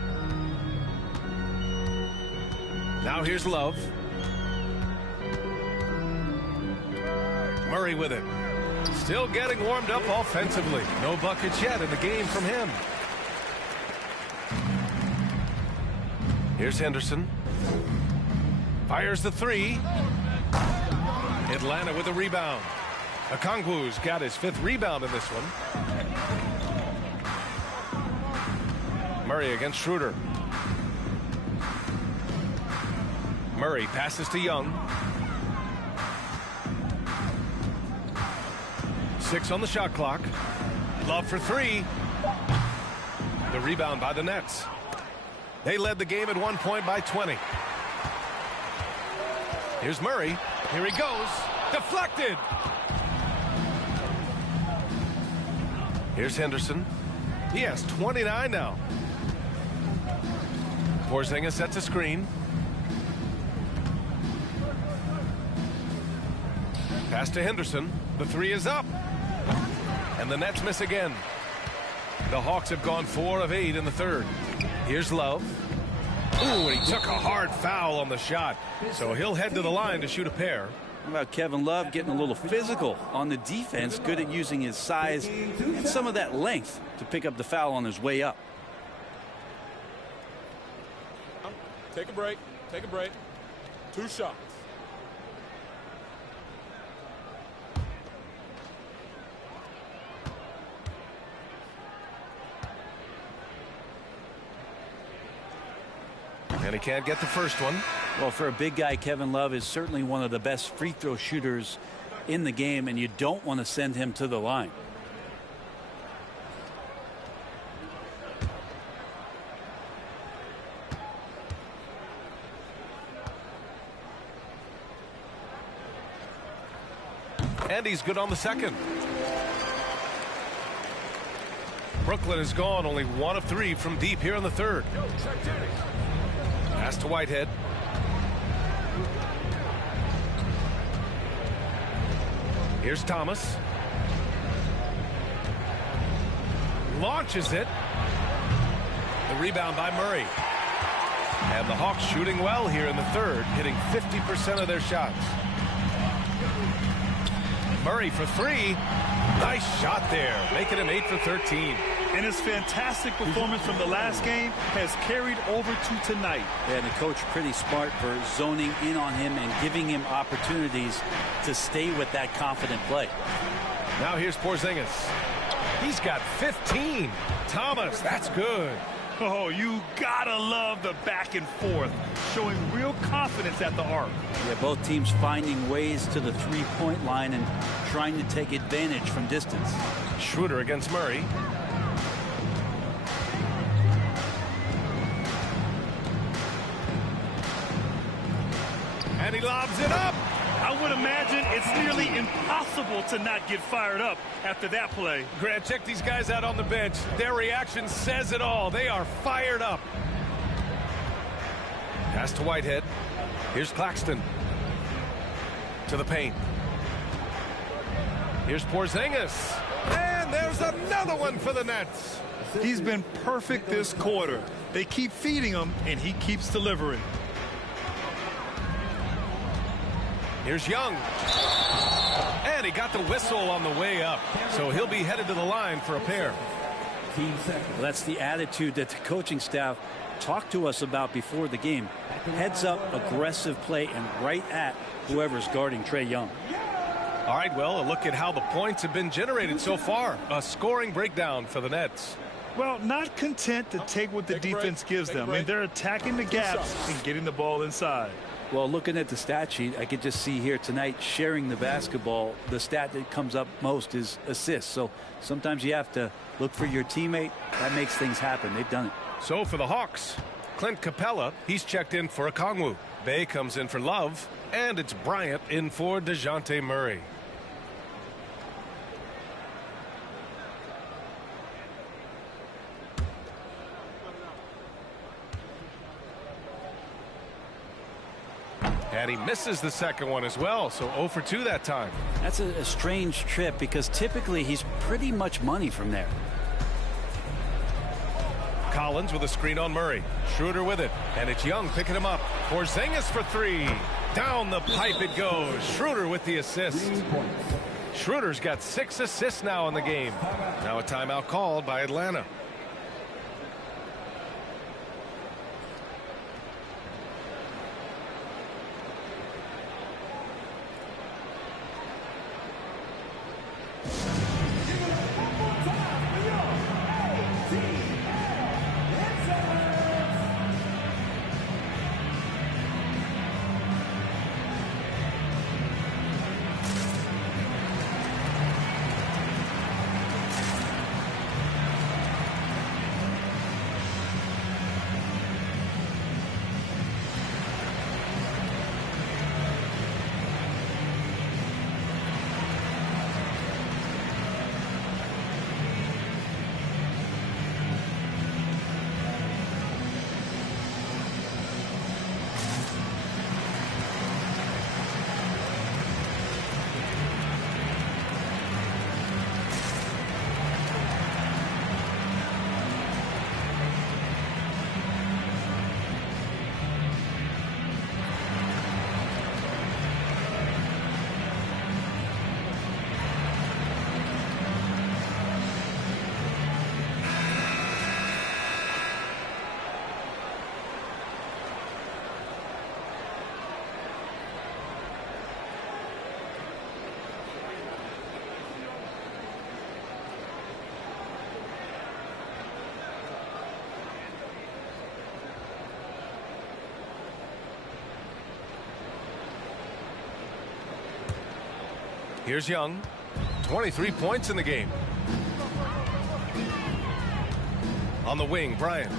Now here's Love. Murray with it. Still getting warmed up offensively. No buckets yet in the game from him. Here's Henderson. Fires the three. Atlanta with a rebound. Okongwu's got his 5th rebound in this one. Murray against Schroeder. Murray passes to Young. 6 on the shot clock. Love for 3. The rebound by the Nets. They led the game at one point by 20. Here's Murray. Here he goes. Deflected. Here's Henderson. He has 29 now. Porzingis sets a screen. Pass to Henderson. The three is up. And the Nets miss again. The Hawks have gone 4 of 8 in the third. Here's Love. Ooh, and he took a hard foul on the shot. So he'll head to the line to shoot a pair. How about Kevin Love getting a little physical on the defense, good at using his size and some of that length to pick up the foul on his way up. Take a break. Take a break. 2 shots. And he can't get the first one. Well, for a big guy, Kevin Love is certainly one of the best free throw shooters in the game, and you don't want to send him to the line. And he's good on the second. Brooklyn is gone only 1 of 3 from deep here in the third. Pass to Whitehead. Here's Thomas. Launches it. The rebound by Murray. And the Hawks shooting well here in the third, hitting 50% of their shots. Murray for 3. Nice shot there, making him 8 for 13. And his fantastic performance from the last game has carried over to tonight. And the coach pretty smart for zoning in on him and giving him opportunities to stay with that confident play. Now here's Porzingis. He's got 15. Thomas, that's good. Oh, you gotta love the back and forth, showing real confidence at the arc. Yeah, both teams finding ways to the three-point line and trying to take advantage from distance. Schroeder against Murray. And he lobs it up. I would imagine it's nearly impossible to not get fired up after that play. Grant, check these guys out on the bench. Their reaction says it all. They are fired up. Pass to Whitehead. Here's Claxton. To the paint. Here's Porzingis. And there's another one for the Nets. He's been perfect this quarter. They keep feeding him, and he keeps delivering. Here's Young. And he got the whistle on the way up. So he'll be headed to the line for a pair. Well, that's the attitude that the coaching staff talked to us about before the game. Heads up, aggressive play, and right at whoever's guarding Trae Young. All right, well, a look at how the points have been generated so far. A scoring breakdown for the Nets. Well, not content to take what the defense gives them. I mean, they're attacking the gaps and getting the ball inside. Well, looking at the stat sheet, I could just see here tonight sharing the basketball. The stat that comes up most is assists. So sometimes you have to look for your teammate. That makes things happen. They've done it. So for the Hawks, Clint Capella, he's checked in for Okongwu. Bay comes in for Love. And it's Bryant in for DeJounte Murray. And he misses the second one as well, so 0 for 2 that time. That's a strange trip because typically he's pretty much money from there. Collins with a screen on Murray. Schroeder with it, and it's Young picking him up. Porzingis for 3. Down the pipe it goes. Schroeder with the assist. Schroeder's got 6 assists now in the game. Now a timeout called by Atlanta. Here's Young. 23 points in the game. On the wing, Bryant.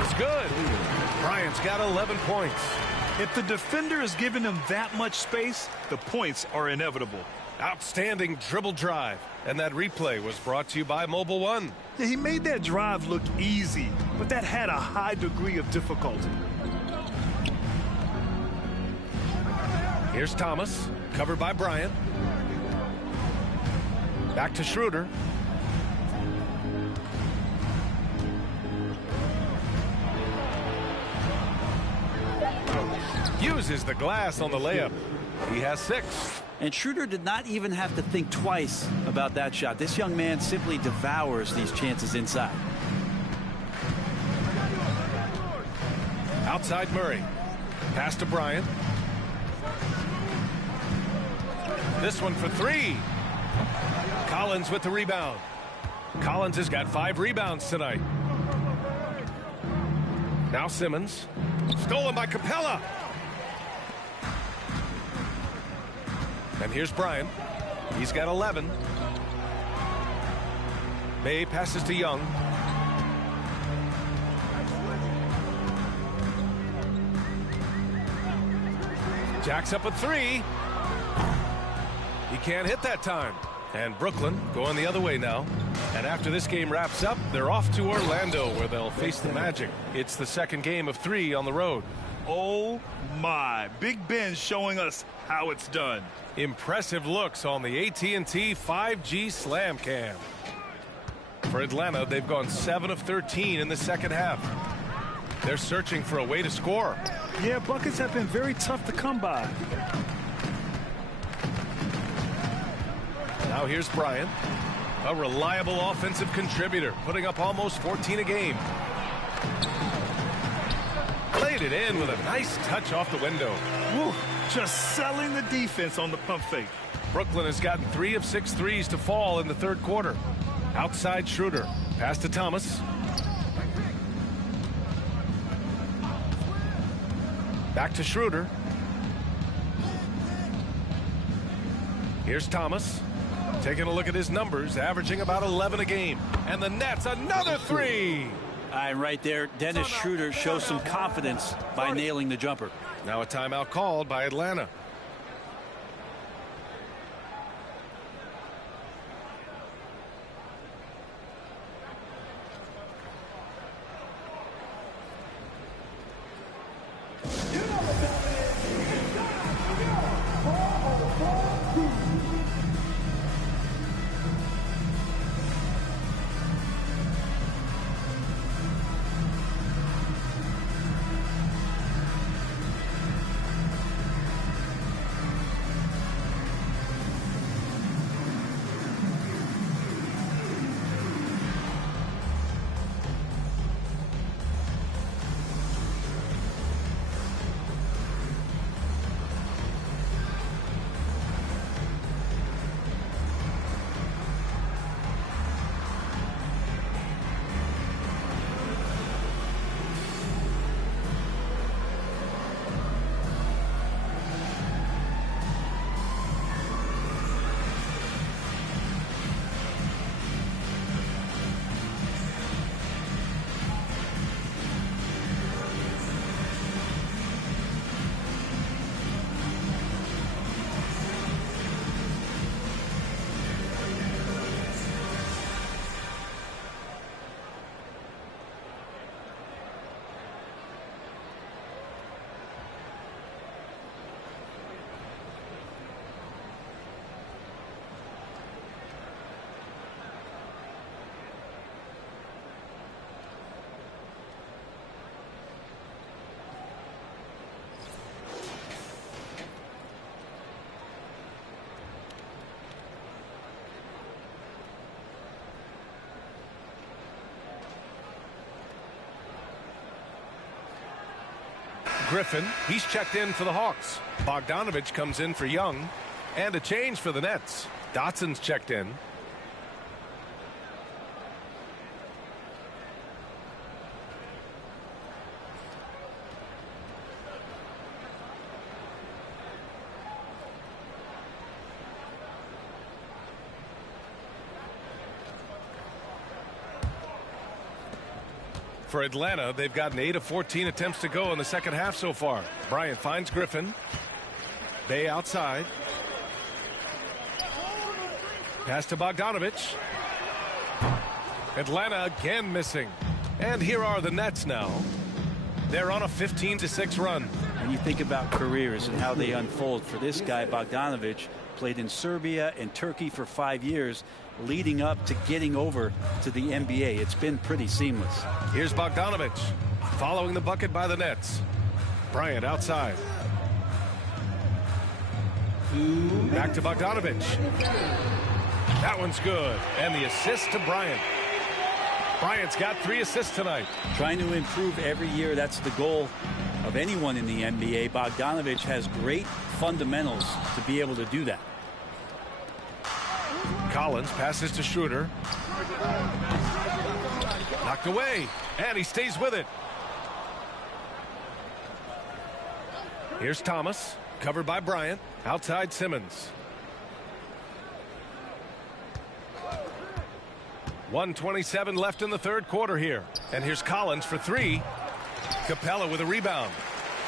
It's good. Bryant's got 11 points. If the defender is giving him that much space, the points are inevitable. Outstanding dribble drive. And that replay was brought to you by Mobile One. Yeah, he made that drive look easy, but that had a high degree of difficulty. Here's Thomas, covered by Bryant. Back to Schroeder. Uses the glass on the layup. He has 6. And Schroeder did not even have to think twice about that shot. This young man simply devours these chances inside. Outside Murray. Pass to Bryant. This one for 3. Collins with the rebound. Collins has got 5 rebounds tonight. Now Simmons. Stolen by Capella. And here's Bryant. He's got 11. Bay passes to Young. Jacks up a 3. He can't hit that time. And Brooklyn going the other way now. And after this game wraps up, they're off to Orlando where they'll face the Magic. It's the second game of 3 on the road. Oh my, Big Ben showing us how it's done. Impressive looks on the AT&T 5G Slam Cam. For Atlanta, they've gone 7 of 13 in the second half. They're searching for a way to score. Yeah, buckets have been very tough to come by. Now here's Bryant, a reliable offensive contributor, putting up almost 14 a game. Played it in with a nice touch off the window. Woo, just selling the defense on the pump fake. Brooklyn has gotten 3 of 6 threes to fall in the third quarter. Outside Schroeder. Pass to Thomas. Back to Schroeder. Here's Thomas. Taking a look at his numbers, averaging about 11 a game. And the Nets, another 3. Right there, Dennis Schroeder shows some confidence by nailing the jumper. Now a timeout called by Atlanta. Griffin, he's checked in for the Hawks. Bogdanovich comes in for Young. And a change for the Nets. Dotson's checked in. For Atlanta, they've gotten 8 of 14 attempts to go in the second half so far. Bryant finds Griffin. Bay outside. Pass to Bogdanovich. Atlanta again missing. And here are the Nets now. They're on a 15-6 run. When you think about careers and how they unfold, for this guy, Bogdanovich, played in Serbia and Turkey for 5 years, leading up to getting over to the NBA. It's been pretty seamless. Here's Bogdanovich following the bucket by the Nets. Bryant outside. Back to Bogdanovich. That one's good. And the assist to Bryant. Bryant's got 3 assists tonight. Trying to improve every year. That's the goal of anyone in the NBA. Bogdanovich has great fundamentals to be able to do that. Collins passes to Schroeder. Knocked away. And he stays with it. Here's Thomas. Covered by Bryant. Outside Simmons. 1:27 left in the third quarter here. And here's Collins for 3. Capella with a rebound.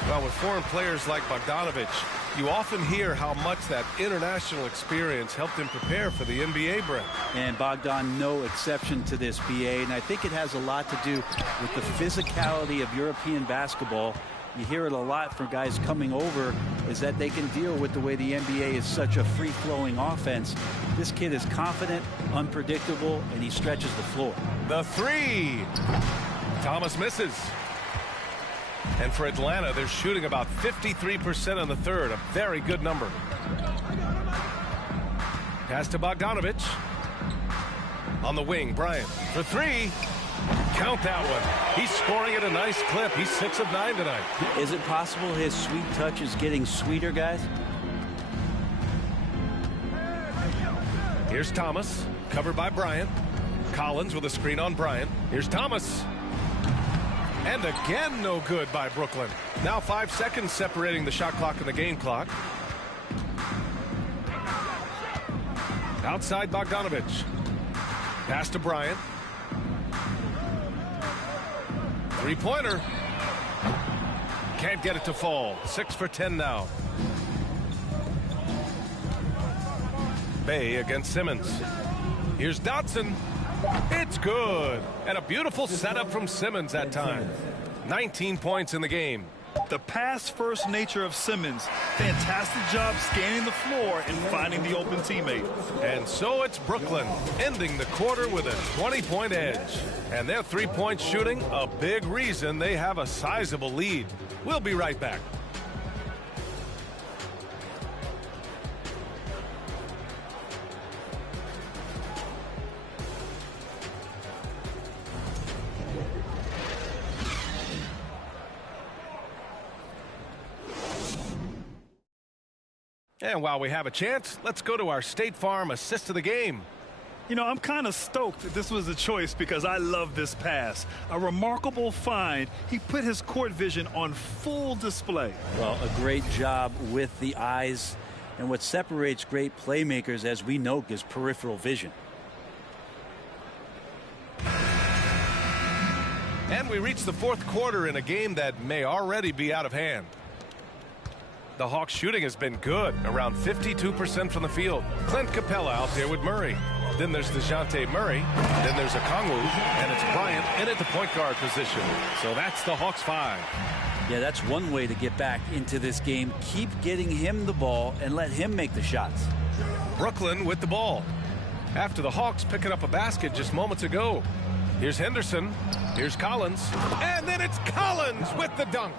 Well, with foreign players like Bogdanovich, you often hear how much that international experience helped him prepare for the NBA, Brent. And Bogdan, no exception to this, BA. And I think it has a lot to do with the physicality of European basketball. You hear it a lot from guys coming over, is that they can deal with the way the NBA is such a free-flowing offense. This kid is confident, unpredictable, and he stretches the floor. The 3. Thomas misses. And for Atlanta, they're shooting about 53% on the third, a very good number. Pass to Bogdanovich. On the wing, Bryant for 3. Count that one. He's scoring at a nice clip. He's 6 of 9 tonight. Is it possible his sweet touch is getting sweeter, guys? Here's Thomas, covered by Bryant. Collins with a screen on Bryant. Here's Thomas. And again, no good by Brooklyn. Now 5 seconds separating the shot clock and the game clock. Outside Bogdanovich. Pass to Bryant. 3-pointer. Can't get it to fall. 6 for 10 now. Bay against Simmons. Here's Dotson. It's good. And a beautiful setup from Simmons that time. 19 points in the game. The pass-first nature of Simmons. Fantastic job scanning the floor and finding the open teammate. And so it's Brooklyn ending the quarter with a 20-point edge. And their 3-point shooting, a big reason they have a sizable lead. We'll be right back. And while we have a chance, let's go to our State Farm assist of the game. You know, I'm kind of stoked that this was a choice because I love this pass. A remarkable find. He put his court vision on full display. Well, a great job with the eyes. And what separates great playmakers, as we know, is peripheral vision. And we reach the fourth quarter in a game that may already be out of hand. The Hawks shooting has been good, around 52% from the field. Clint Capella out there with Murray. Then there's DeJounte Murray. Then there's Okongwu. And it's Bryant in at the point guard position. So that's the Hawks 5. Yeah, that's one way to get back into this game. Keep getting him the ball and let him make the shots. Brooklyn with the ball. After the Hawks picking up a basket just moments ago. Here's Henderson. Here's Collins. And then it's Collins with the dunk.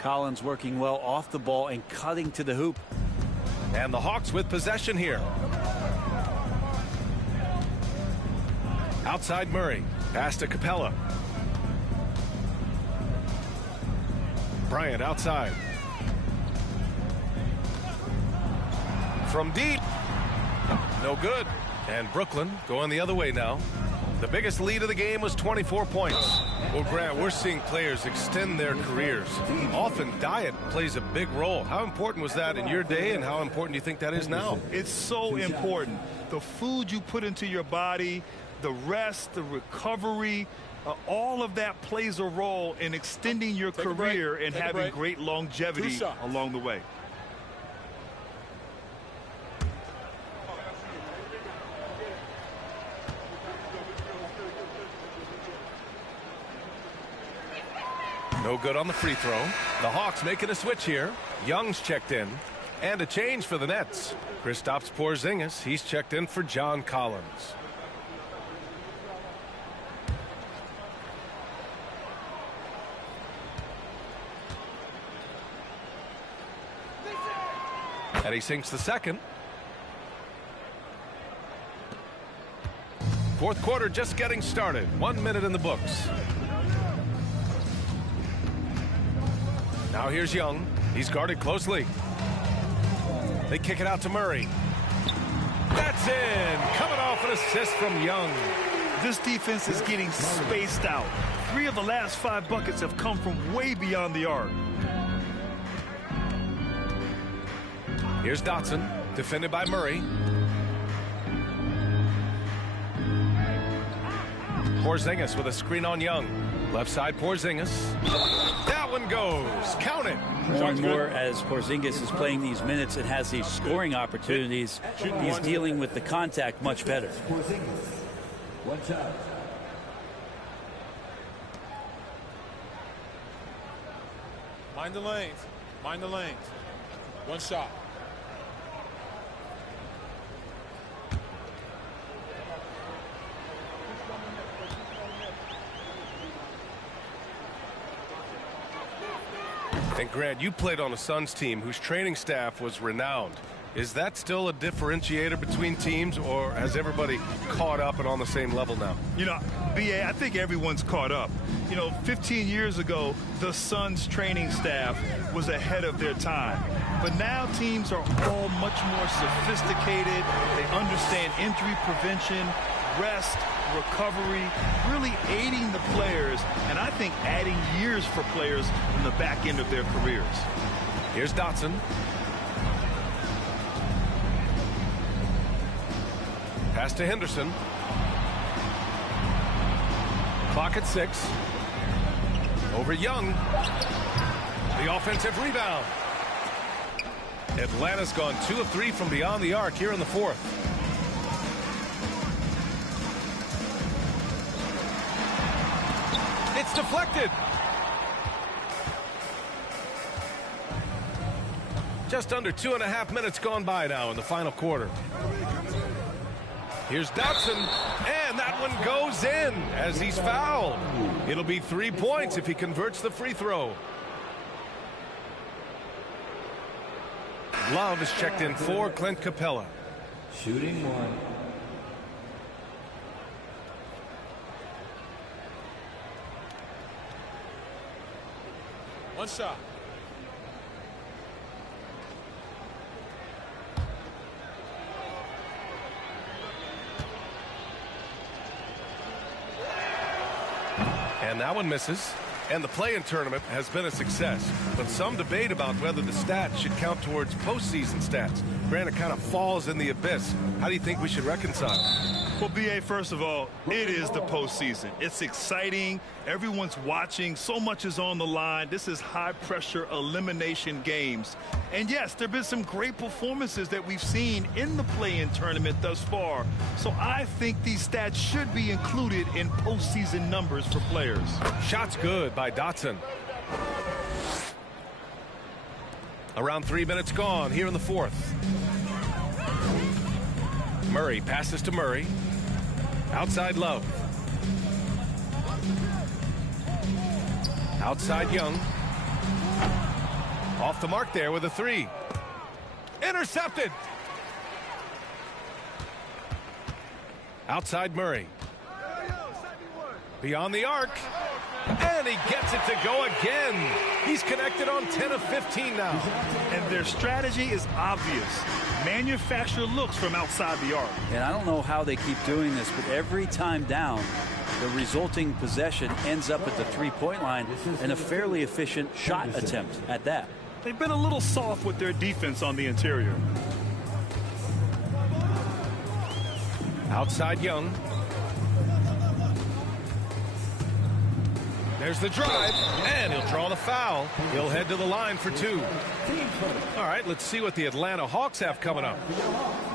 Collins working well off the ball and cutting to the hoop. And the Hawks with possession here. Outside Murray. Pass to Capella. Bryant outside. From deep. No good. And Brooklyn going the other way now. The biggest lead of the game was 24 points. Well, Grant, we're seeing players extend their careers. Often diet plays a big role. How important was that in your day, and how important do you think that is now? It's so important. The food you put into your body, the rest, the recovery, all of that plays a role in extending your career and having great longevity along the way. No good on the free throw. The Hawks making a switch here. Young's checked in. And a change for the Nets. Kristaps Porzingis, he's checked in for John Collins. And he sinks the second. Fourth quarter just getting started. 1 minute in the books. Now here's Young. He's guarded closely. They kick it out to Murray. That's in. Coming off an assist from Young. This defense is getting spaced out. 3 of the last 5 buckets have come from way beyond the arc. Here's Dotson, defended by Murray. Porzingis with a screen on Young. Left side Porzingis. That one goes. Count it. More and more as Porzingis is playing these minutes and has these scoring opportunities, he's dealing with the contact much better. Watch out. Mind the lanes. Mind the lanes. One shot. And Grant, you played on a Suns team whose training staff was renowned. Is that still a differentiator between teams, or has everybody caught up and on the same level now? You know, B.A., I think everyone's caught up. You know, 15 years ago, the Suns training staff was ahead of their time. But now teams are all much more sophisticated. They understand injury prevention, rest, recovery, really aiding the players, and I think adding years for players in the back end of their careers. Here's Dotson. Pass to Henderson. Clock at 6. Over Young. The offensive rebound. Atlanta's gone 2 of 3 from beyond the arc here in the fourth. It's deflected. Just under 2.5 minutes gone by now in the final quarter. Here's Dotson, and that one goes in as he's fouled. It'll be 3 points if he converts the free throw. Love is checked in for Clint Capella. Shooting 1. One shot. And that one misses. And the play-in tournament has been a success, but some debate about whether the stats should count towards postseason stats. Granted, kind of falls in the abyss. How do you think we should reconcile? Well, B.A., first of all, it is the postseason. It's exciting. Everyone's watching. So much is on the line. This is high-pressure elimination games. And, yes, there have been some great performances that we've seen in the play-in tournament thus far. So I think these stats should be included in postseason numbers for players. Shot's good by Dotson. Around 3 minutes gone here in the fourth. Murray passes to Murray. Outside Love. Outside Young. Off the mark there with a 3. Intercepted. Outside Murray. Beyond the arc. And he gets it to go again. He's connected on 10 of 15 now. And their strategy is obvious. Manufacture looks from outside the arc. And I don't know how they keep doing this, but every time down, the resulting possession ends up at the three-point line and a fairly efficient shot attempt at that. They've been a little soft with their defense on the interior. Outside Young. There's the drive, and he'll draw the foul. He'll head to the line for 2. All right, let's see what the Atlanta Hawks have coming up.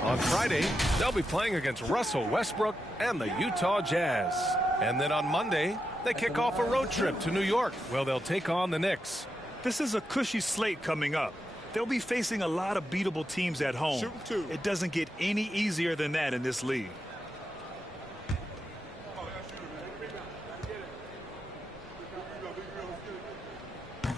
On Friday, they'll be playing against Russell Westbrook and the Utah Jazz. And then on Monday, they kick off a road trip to New York, where they'll take on the Knicks. This is a cushy slate coming up. They'll be facing a lot of beatable teams at home. It doesn't get any easier than that in this league.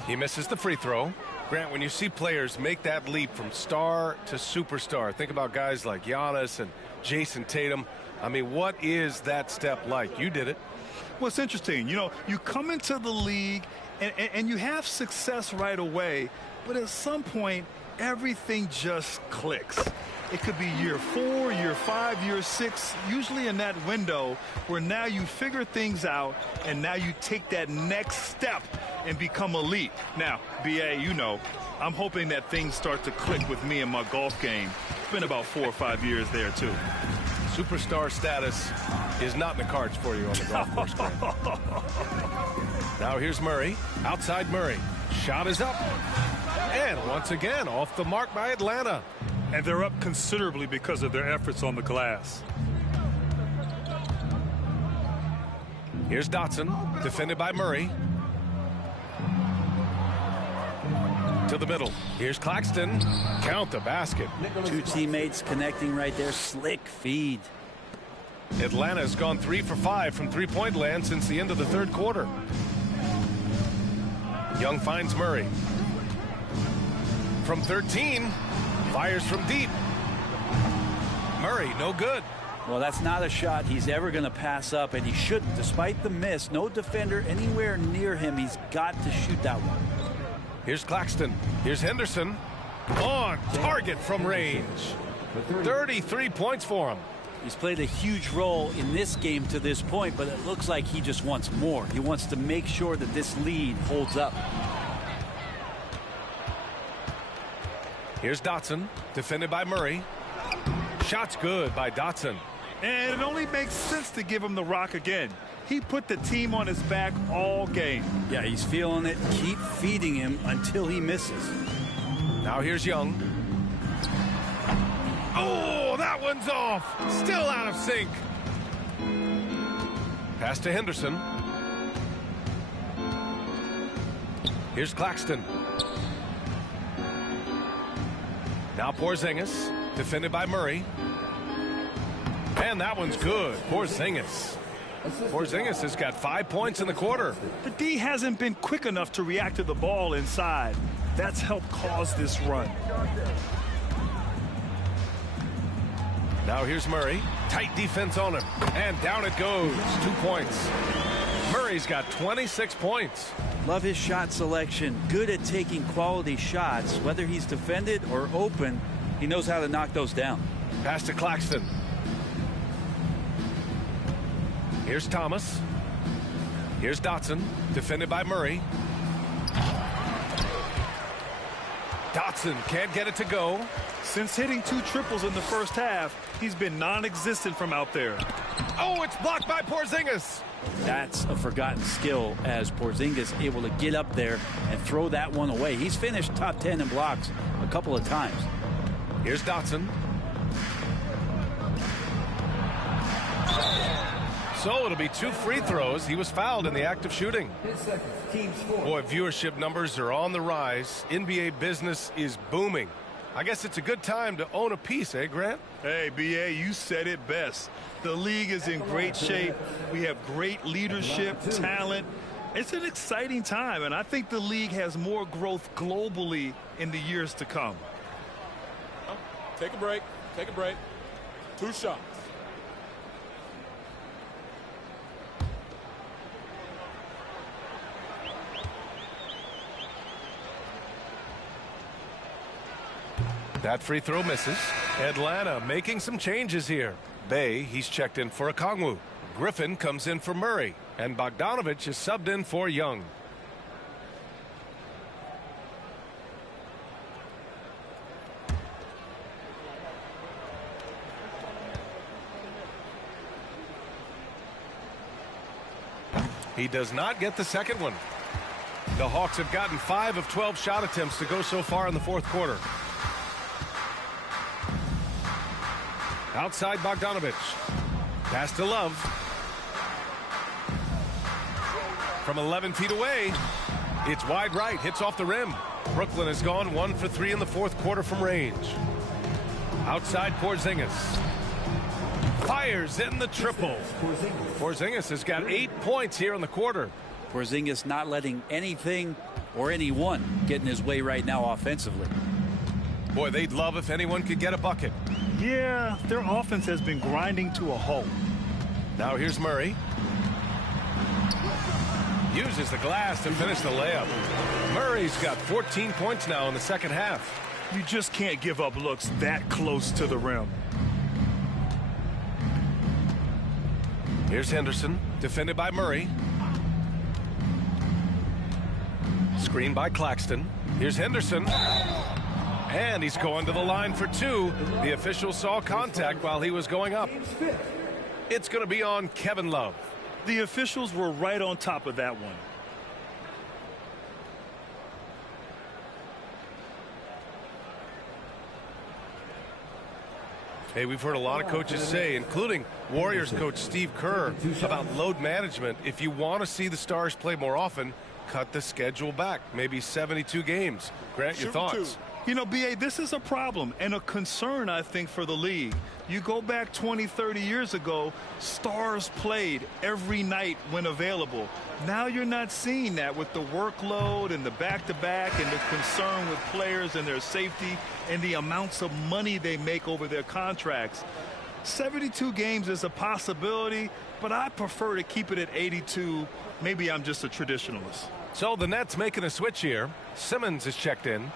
He misses the free throw. Grant, when you see players make that leap from star to superstar, think about guys like Giannis and Jason Tatum. I mean, what is that step like? You did it. Well, it's interesting. You know, you come into the league and you have success right away, but at some point, everything just clicks. It could be year 4, year 5, year 6, usually in that window where now you figure things out and now you take that next step and become elite. Now, BA, you know, I'm hoping that things start to click with me in my golf game. It's been about 4 or 5 years there, too. Superstar status is not in the cards for you on the golf course, Grant. Now here's Murray. Outside Murray. Shot is up. And once again, off the mark by Atlanta. And they're up considerably because of their efforts on the glass. Here's Dotson, defended by Murray. To the middle. Here's Claxton. Count the basket. 2 teammates connecting right there. Slick feed. Atlanta's gone 3 for 5 from three-point land since the end of the third quarter. Young finds Murray. From 13, fires from deep. Murray, no good. Well, that's not a shot he's ever going to pass up, and he shouldn't. Despite the miss, no defender anywhere near him. He's got to shoot that one. Here's Claxton. Here's Henderson. On target from range. 33 points for him. He's played a huge role in this game to this point, but it looks like he just wants more. He wants to make sure that this lead holds up. Here's Dotson, defended by Murray. Shot's good by Dotson. And it only makes sense to give him the rock again. He put the team on his back all game. Yeah, he's feeling it. Keep feeding him until he misses. Now here's Young. Oh, that one's off. Still out of sync. Pass to Henderson. Here's Claxton. Now Porzingis, defended by Murray. And that one's good. Porzingis. Porzingis has got 5 points in the quarter. The D hasn't been quick enough to react to the ball inside. That's helped cause this run. Now here's Murray. Tight defense on him. And down it goes. 2 points. Murray's got 26 points. Love his shot selection. Good at taking quality shots. Whether he's defended or open, he knows how to knock those down. Pass to Claxton. Here's Thomas. Here's Dotson, defended by Murray. Dotson can't get it to go. Since hitting 2 triples in the first half, he's been non-existent from out there. Oh, it's blocked by Porzingis. That's a forgotten skill as Porzingis able to get up there and throw that one away. He's finished top 10 in blocks a couple of times. Here's Dotson. So it'll be 2 free throws. He was fouled in the act of shooting. Boy, viewership numbers are on the rise. NBA business is booming. I guess it's a good time to own a piece, eh, Grant? Hey, BA, you said it best. The league is in great shape. We have great leadership, talent. It's an exciting time, and I think the league has more growth globally in the years to come. Take a break. Take a break. 2 shots. That free throw misses. Atlanta making some changes here. Bay, he's checked in for Okongwu. Griffin comes in for Murray. And Bogdanovich is subbed in for Young. He does not get the second one. The Hawks have gotten 5 of 12 shot attempts to go so far in the fourth quarter. Outside Bogdanovich. Pass to Love. From 11 feet away. It's wide right. Hits off the rim. Brooklyn has gone 1 for 3 in the fourth quarter from range. Outside Porzingis. Fires in the triple. Porzingis has got 8 points here in the quarter. Porzingis not letting anything or anyone get in his way right now offensively. Boy, they'd love if anyone could get a bucket. Yeah, their offense has been grinding to a halt. Now here's Murray. Uses the glass to finish the layup. Murray's got 14 points now in the second half. You just can't give up looks that close to the rim. Here's Henderson, defended by Murray. Screen by Claxton. Here's Henderson. And he's going to the line for 2. The official saw contact while he was going up. It's going to be on Kevin Love. The officials were right on top of that one. Hey, we've heard a lot of coaches say, including Warriors coach Steve Kerr, about load management. If you want to see the Stars play more often, cut the schedule back, maybe 72 games. Grant, your thoughts? You know, B.A., this is a problem and a concern, I think, for the league. You go back 20, 30 years ago, Stars played every night when available. Now you're not seeing that with the workload and the back-to-back and the concern with players and their safety and the amounts of money they make over their contracts. 72 games is a possibility, but I prefer to keep it at 82. Maybe I'm just a traditionalist. So the Nets making a switch here. Simmons is checked in.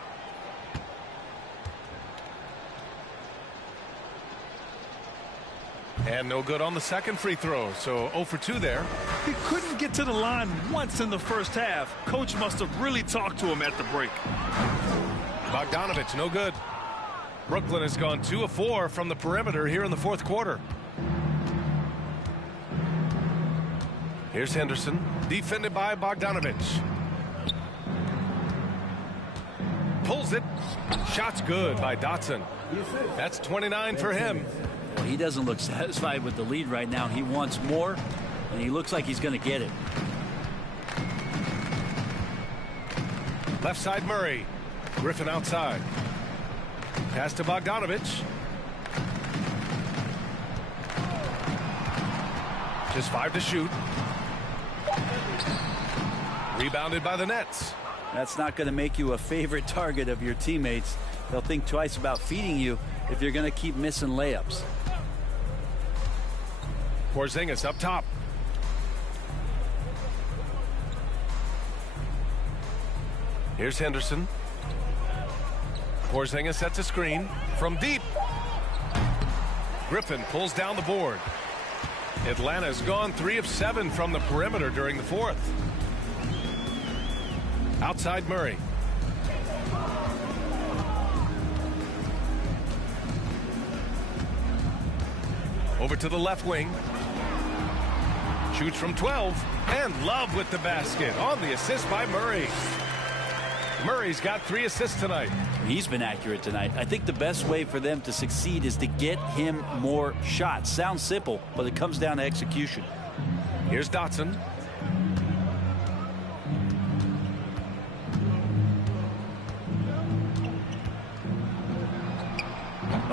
And no good on the second free throw, so 0 for 2 there. He couldn't get to the line once in the first half. Coach must have really talked to him at the break. Bogdanovich, no good. Brooklyn has gone 2 of 4 from the perimeter here in the fourth quarter. Here's Henderson, defended by Bogdanovich. Pulls it. Shot's good by Dotson. That's 29 for him. Well, he doesn't look satisfied with the lead right now. He wants more, and he looks like he's going to get it. Left side Murray. Griffin outside. Pass to Bogdanovich. Just 5 to shoot. Rebounded by the Nets. That's not going to make you a favorite target of your teammates. They'll think twice about feeding you if you're going to keep missing layups. Porzingis up top. Here's Henderson. Porzingis sets a screen from deep. Griffin pulls down the board. Atlanta's gone 3 of 7 from the perimeter during the fourth. Outside Murray. Over to the left wing. Shoots from 12. And Love with the basket on the assist by Murray. Murray's got 3 assists tonight. He's been accurate tonight. I think the best way for them to succeed is to get him more shots. Sounds simple, but it comes down to execution. Here's Dotson.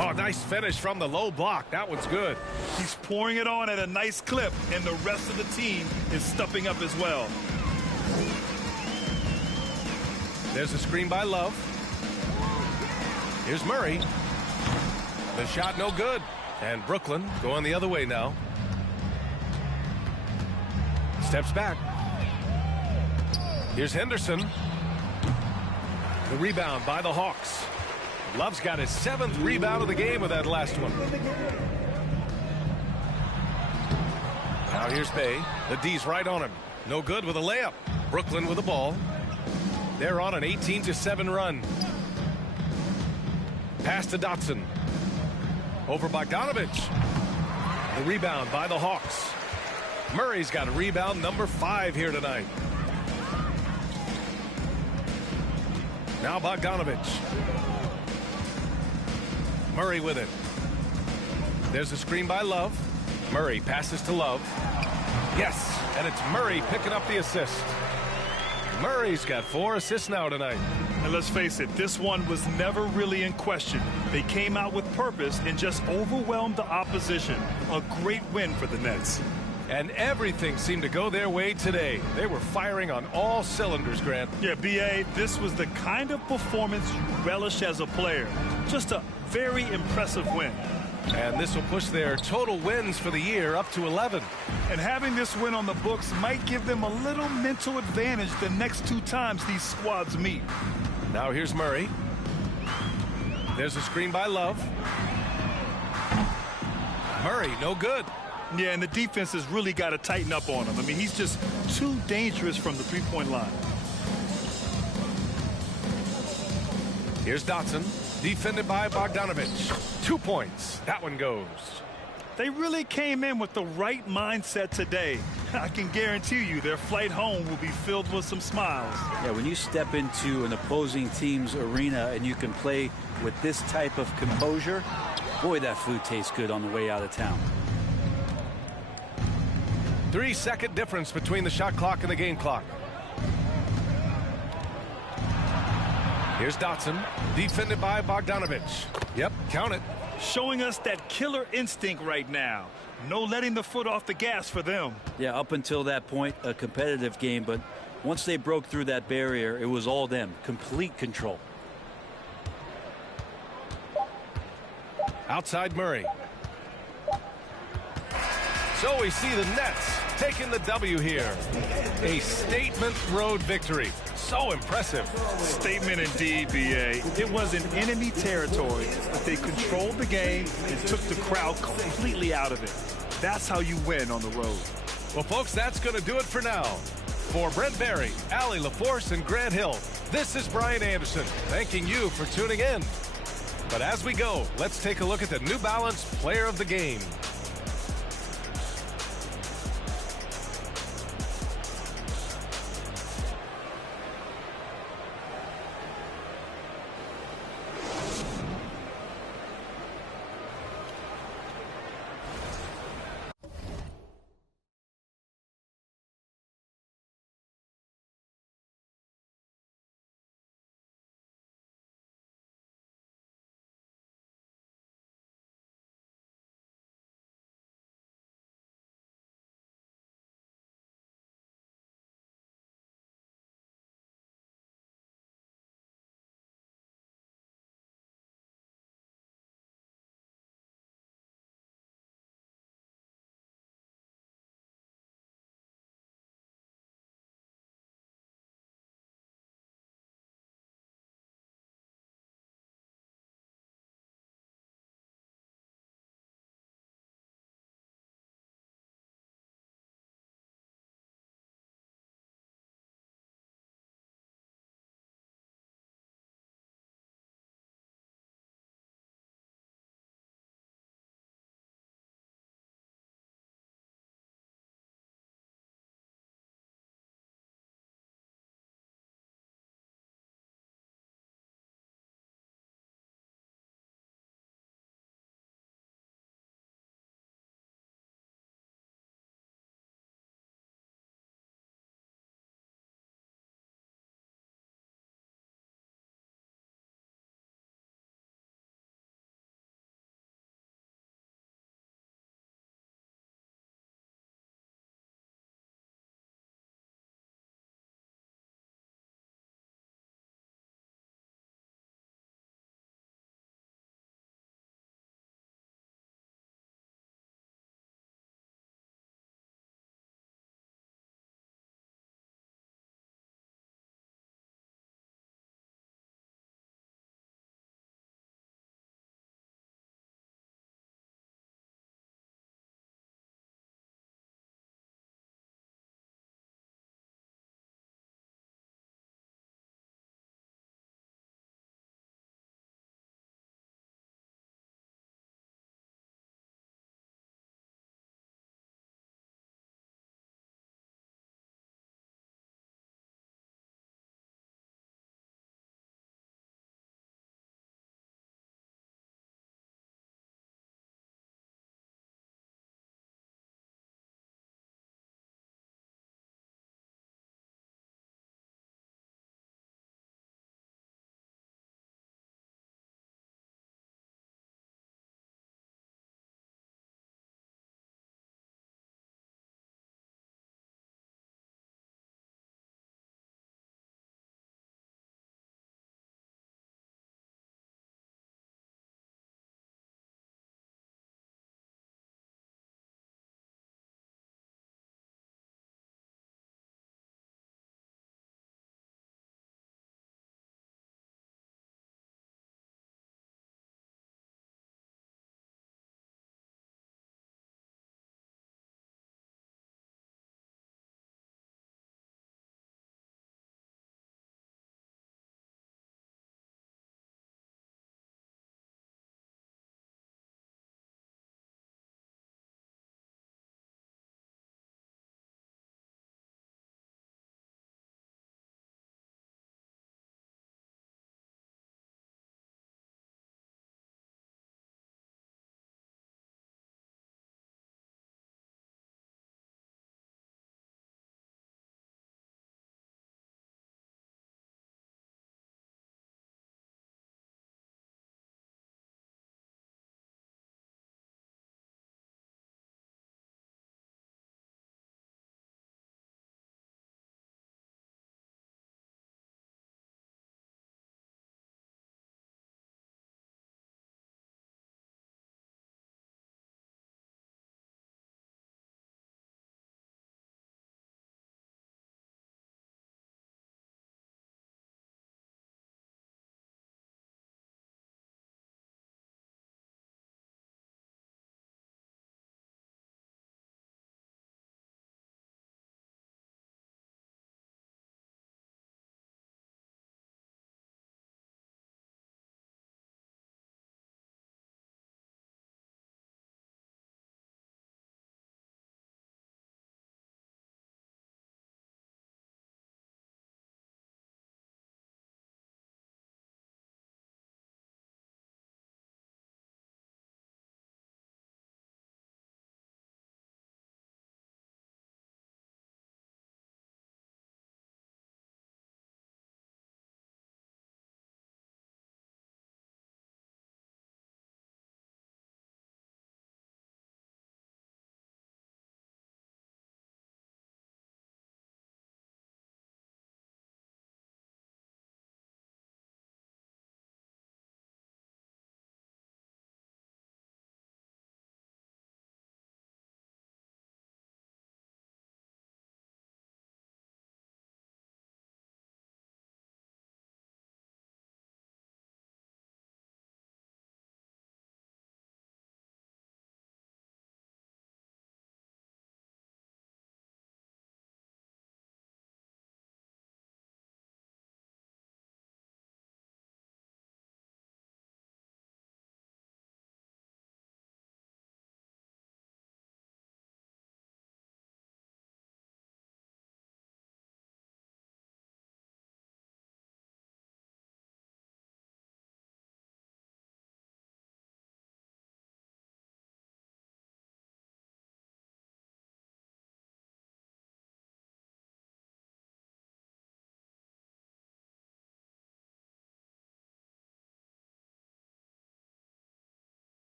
Oh, nice finish from the low block. That one's good. He's pouring it on at a nice clip, and the rest of the team is stepping up as well. There's a screen by Love. Here's Murray. The shot no good. And Brooklyn going the other way now. Steps back. Here's Henderson. The rebound by the Hawks. Love's got his 7th rebound of the game with that last one. Now here's Bay. The D's right on him. No good with a layup. Brooklyn with the ball. They're on an 18-7 run. Pass to Dotson. Over Bogdanovich. The rebound by the Hawks. Murray's got rebound number 5 here tonight. Now Bogdanovich. Murray with it. There's a screen by Love. Murray passes to Love. Yes, and it's Murray picking up the assist. Murray's got 4 assists now tonight. And let's face it, this one was never really in question. They came out with purpose and just overwhelmed the opposition. A great win for the Nets. And everything seemed to go their way today. They were firing on all cylinders, Grant. Yeah, B.A., this was the kind of performance you relish as a player. Just a very impressive win. And this will push their total wins for the year up to 11. And having this win on the books might give them a little mental advantage the next 2 times these squads meet. Now here's Murray. There's a screen by Love. Murray, no good. Yeah, and the defense has really got to tighten up on him. I mean, he's just too dangerous from the three-point line. Here's Dotson, defended by Bogdanovich. 2 points. That one goes. They really came in with the right mindset today. I can guarantee you their flight home will be filled with some smiles. Yeah, when you step into an opposing team's arena and you can play with this type of composure, boy, that food tastes good on the way out of town. 3-second difference between the shot clock and the game clock. Here's Dotson, defended by Bogdanovich. Yep, count it. Showing us that killer instinct right now. No letting the foot off the gas for them. Yeah, up until that point, a competitive game, but once they broke through that barrier, it was all them. Complete control. Outside Murray. So we see the Nets taking the W here. A statement road victory. So impressive. Statement indeed, B.A. It was in enemy territory, but they controlled the game and took the crowd completely out of it. That's how you win on the road. Well, folks, that's going to do it for now. For Brent Barry, Allie LaForce, and Grant Hill, this is Brian Anderson thanking you for tuning in. But as we go, let's take a look at the New Balance Player of the Game.